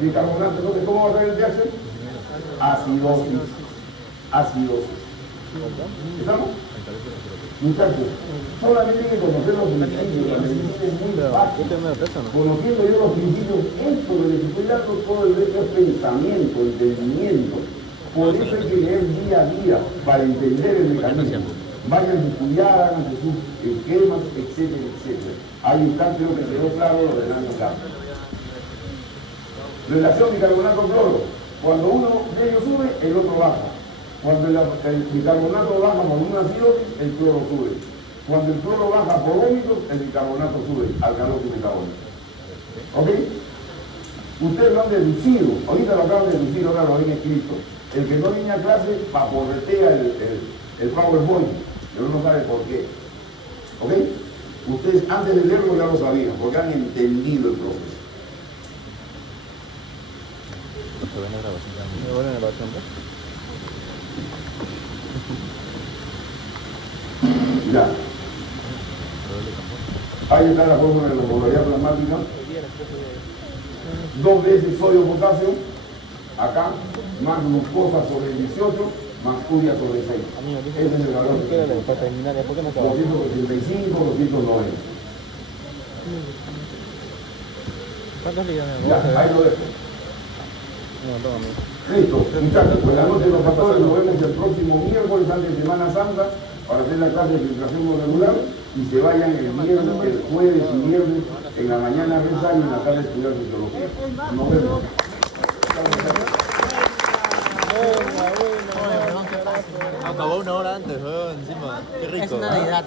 Bicarbonato. Entonces, ¿cómo va a estar el pH? Acidosis. ¿Estamos? Muchachos, solamente hay que conocer los principios, la medicina es muy fácil. Conociendo yo los principios, esto de lo que estoy dando todo el resto es pensamiento, entendimiento. Por eso hay que leer día a día para entender el mecanismo. Vayan a estudiar, hagan sus esquemas, etcétera, etcétera. Ahí está, creo que quedó claro lo de Nano Campos. Relación bicarbonato-cloro. Cuando uno de ellos sube, el otro baja. Cuando el bicarbonato baja por una acidosis, el cloro sube. Cuando el cloro baja por vómito, el bicarbonato sube, alcalosis metabólico. ¿Ok? Ustedes lo han deducido, ahorita lo acaban de deducir, ahora lo han escrito. El que no viene a clase, paporretea el PowerPoint, pero no sabe por qué. ¿Ok? Ustedes antes de leerlo ya lo sabían, porque han entendido el proceso. Ya. Ahí está la fórmula de la osmolaridad plasmática. 2 veces sodio potasio, acá, más glucosa sobre 18, más urea sobre 6. Ese es el valor. 285, 290. ¿Cuántos millones? Ya, ahí lo dejo. Listo, muchachos, pues la noche de los pastores nos vemos el próximo miércoles antes de Semana Santa para hacer la clase de filtración molecular y se vayan el viernes, el jueves y viernes en la mañana a rezar y en la tarde a estudiar fisiología. Nos vemos. Acabó una hora antes, encima. Qué rico. Es una deidad.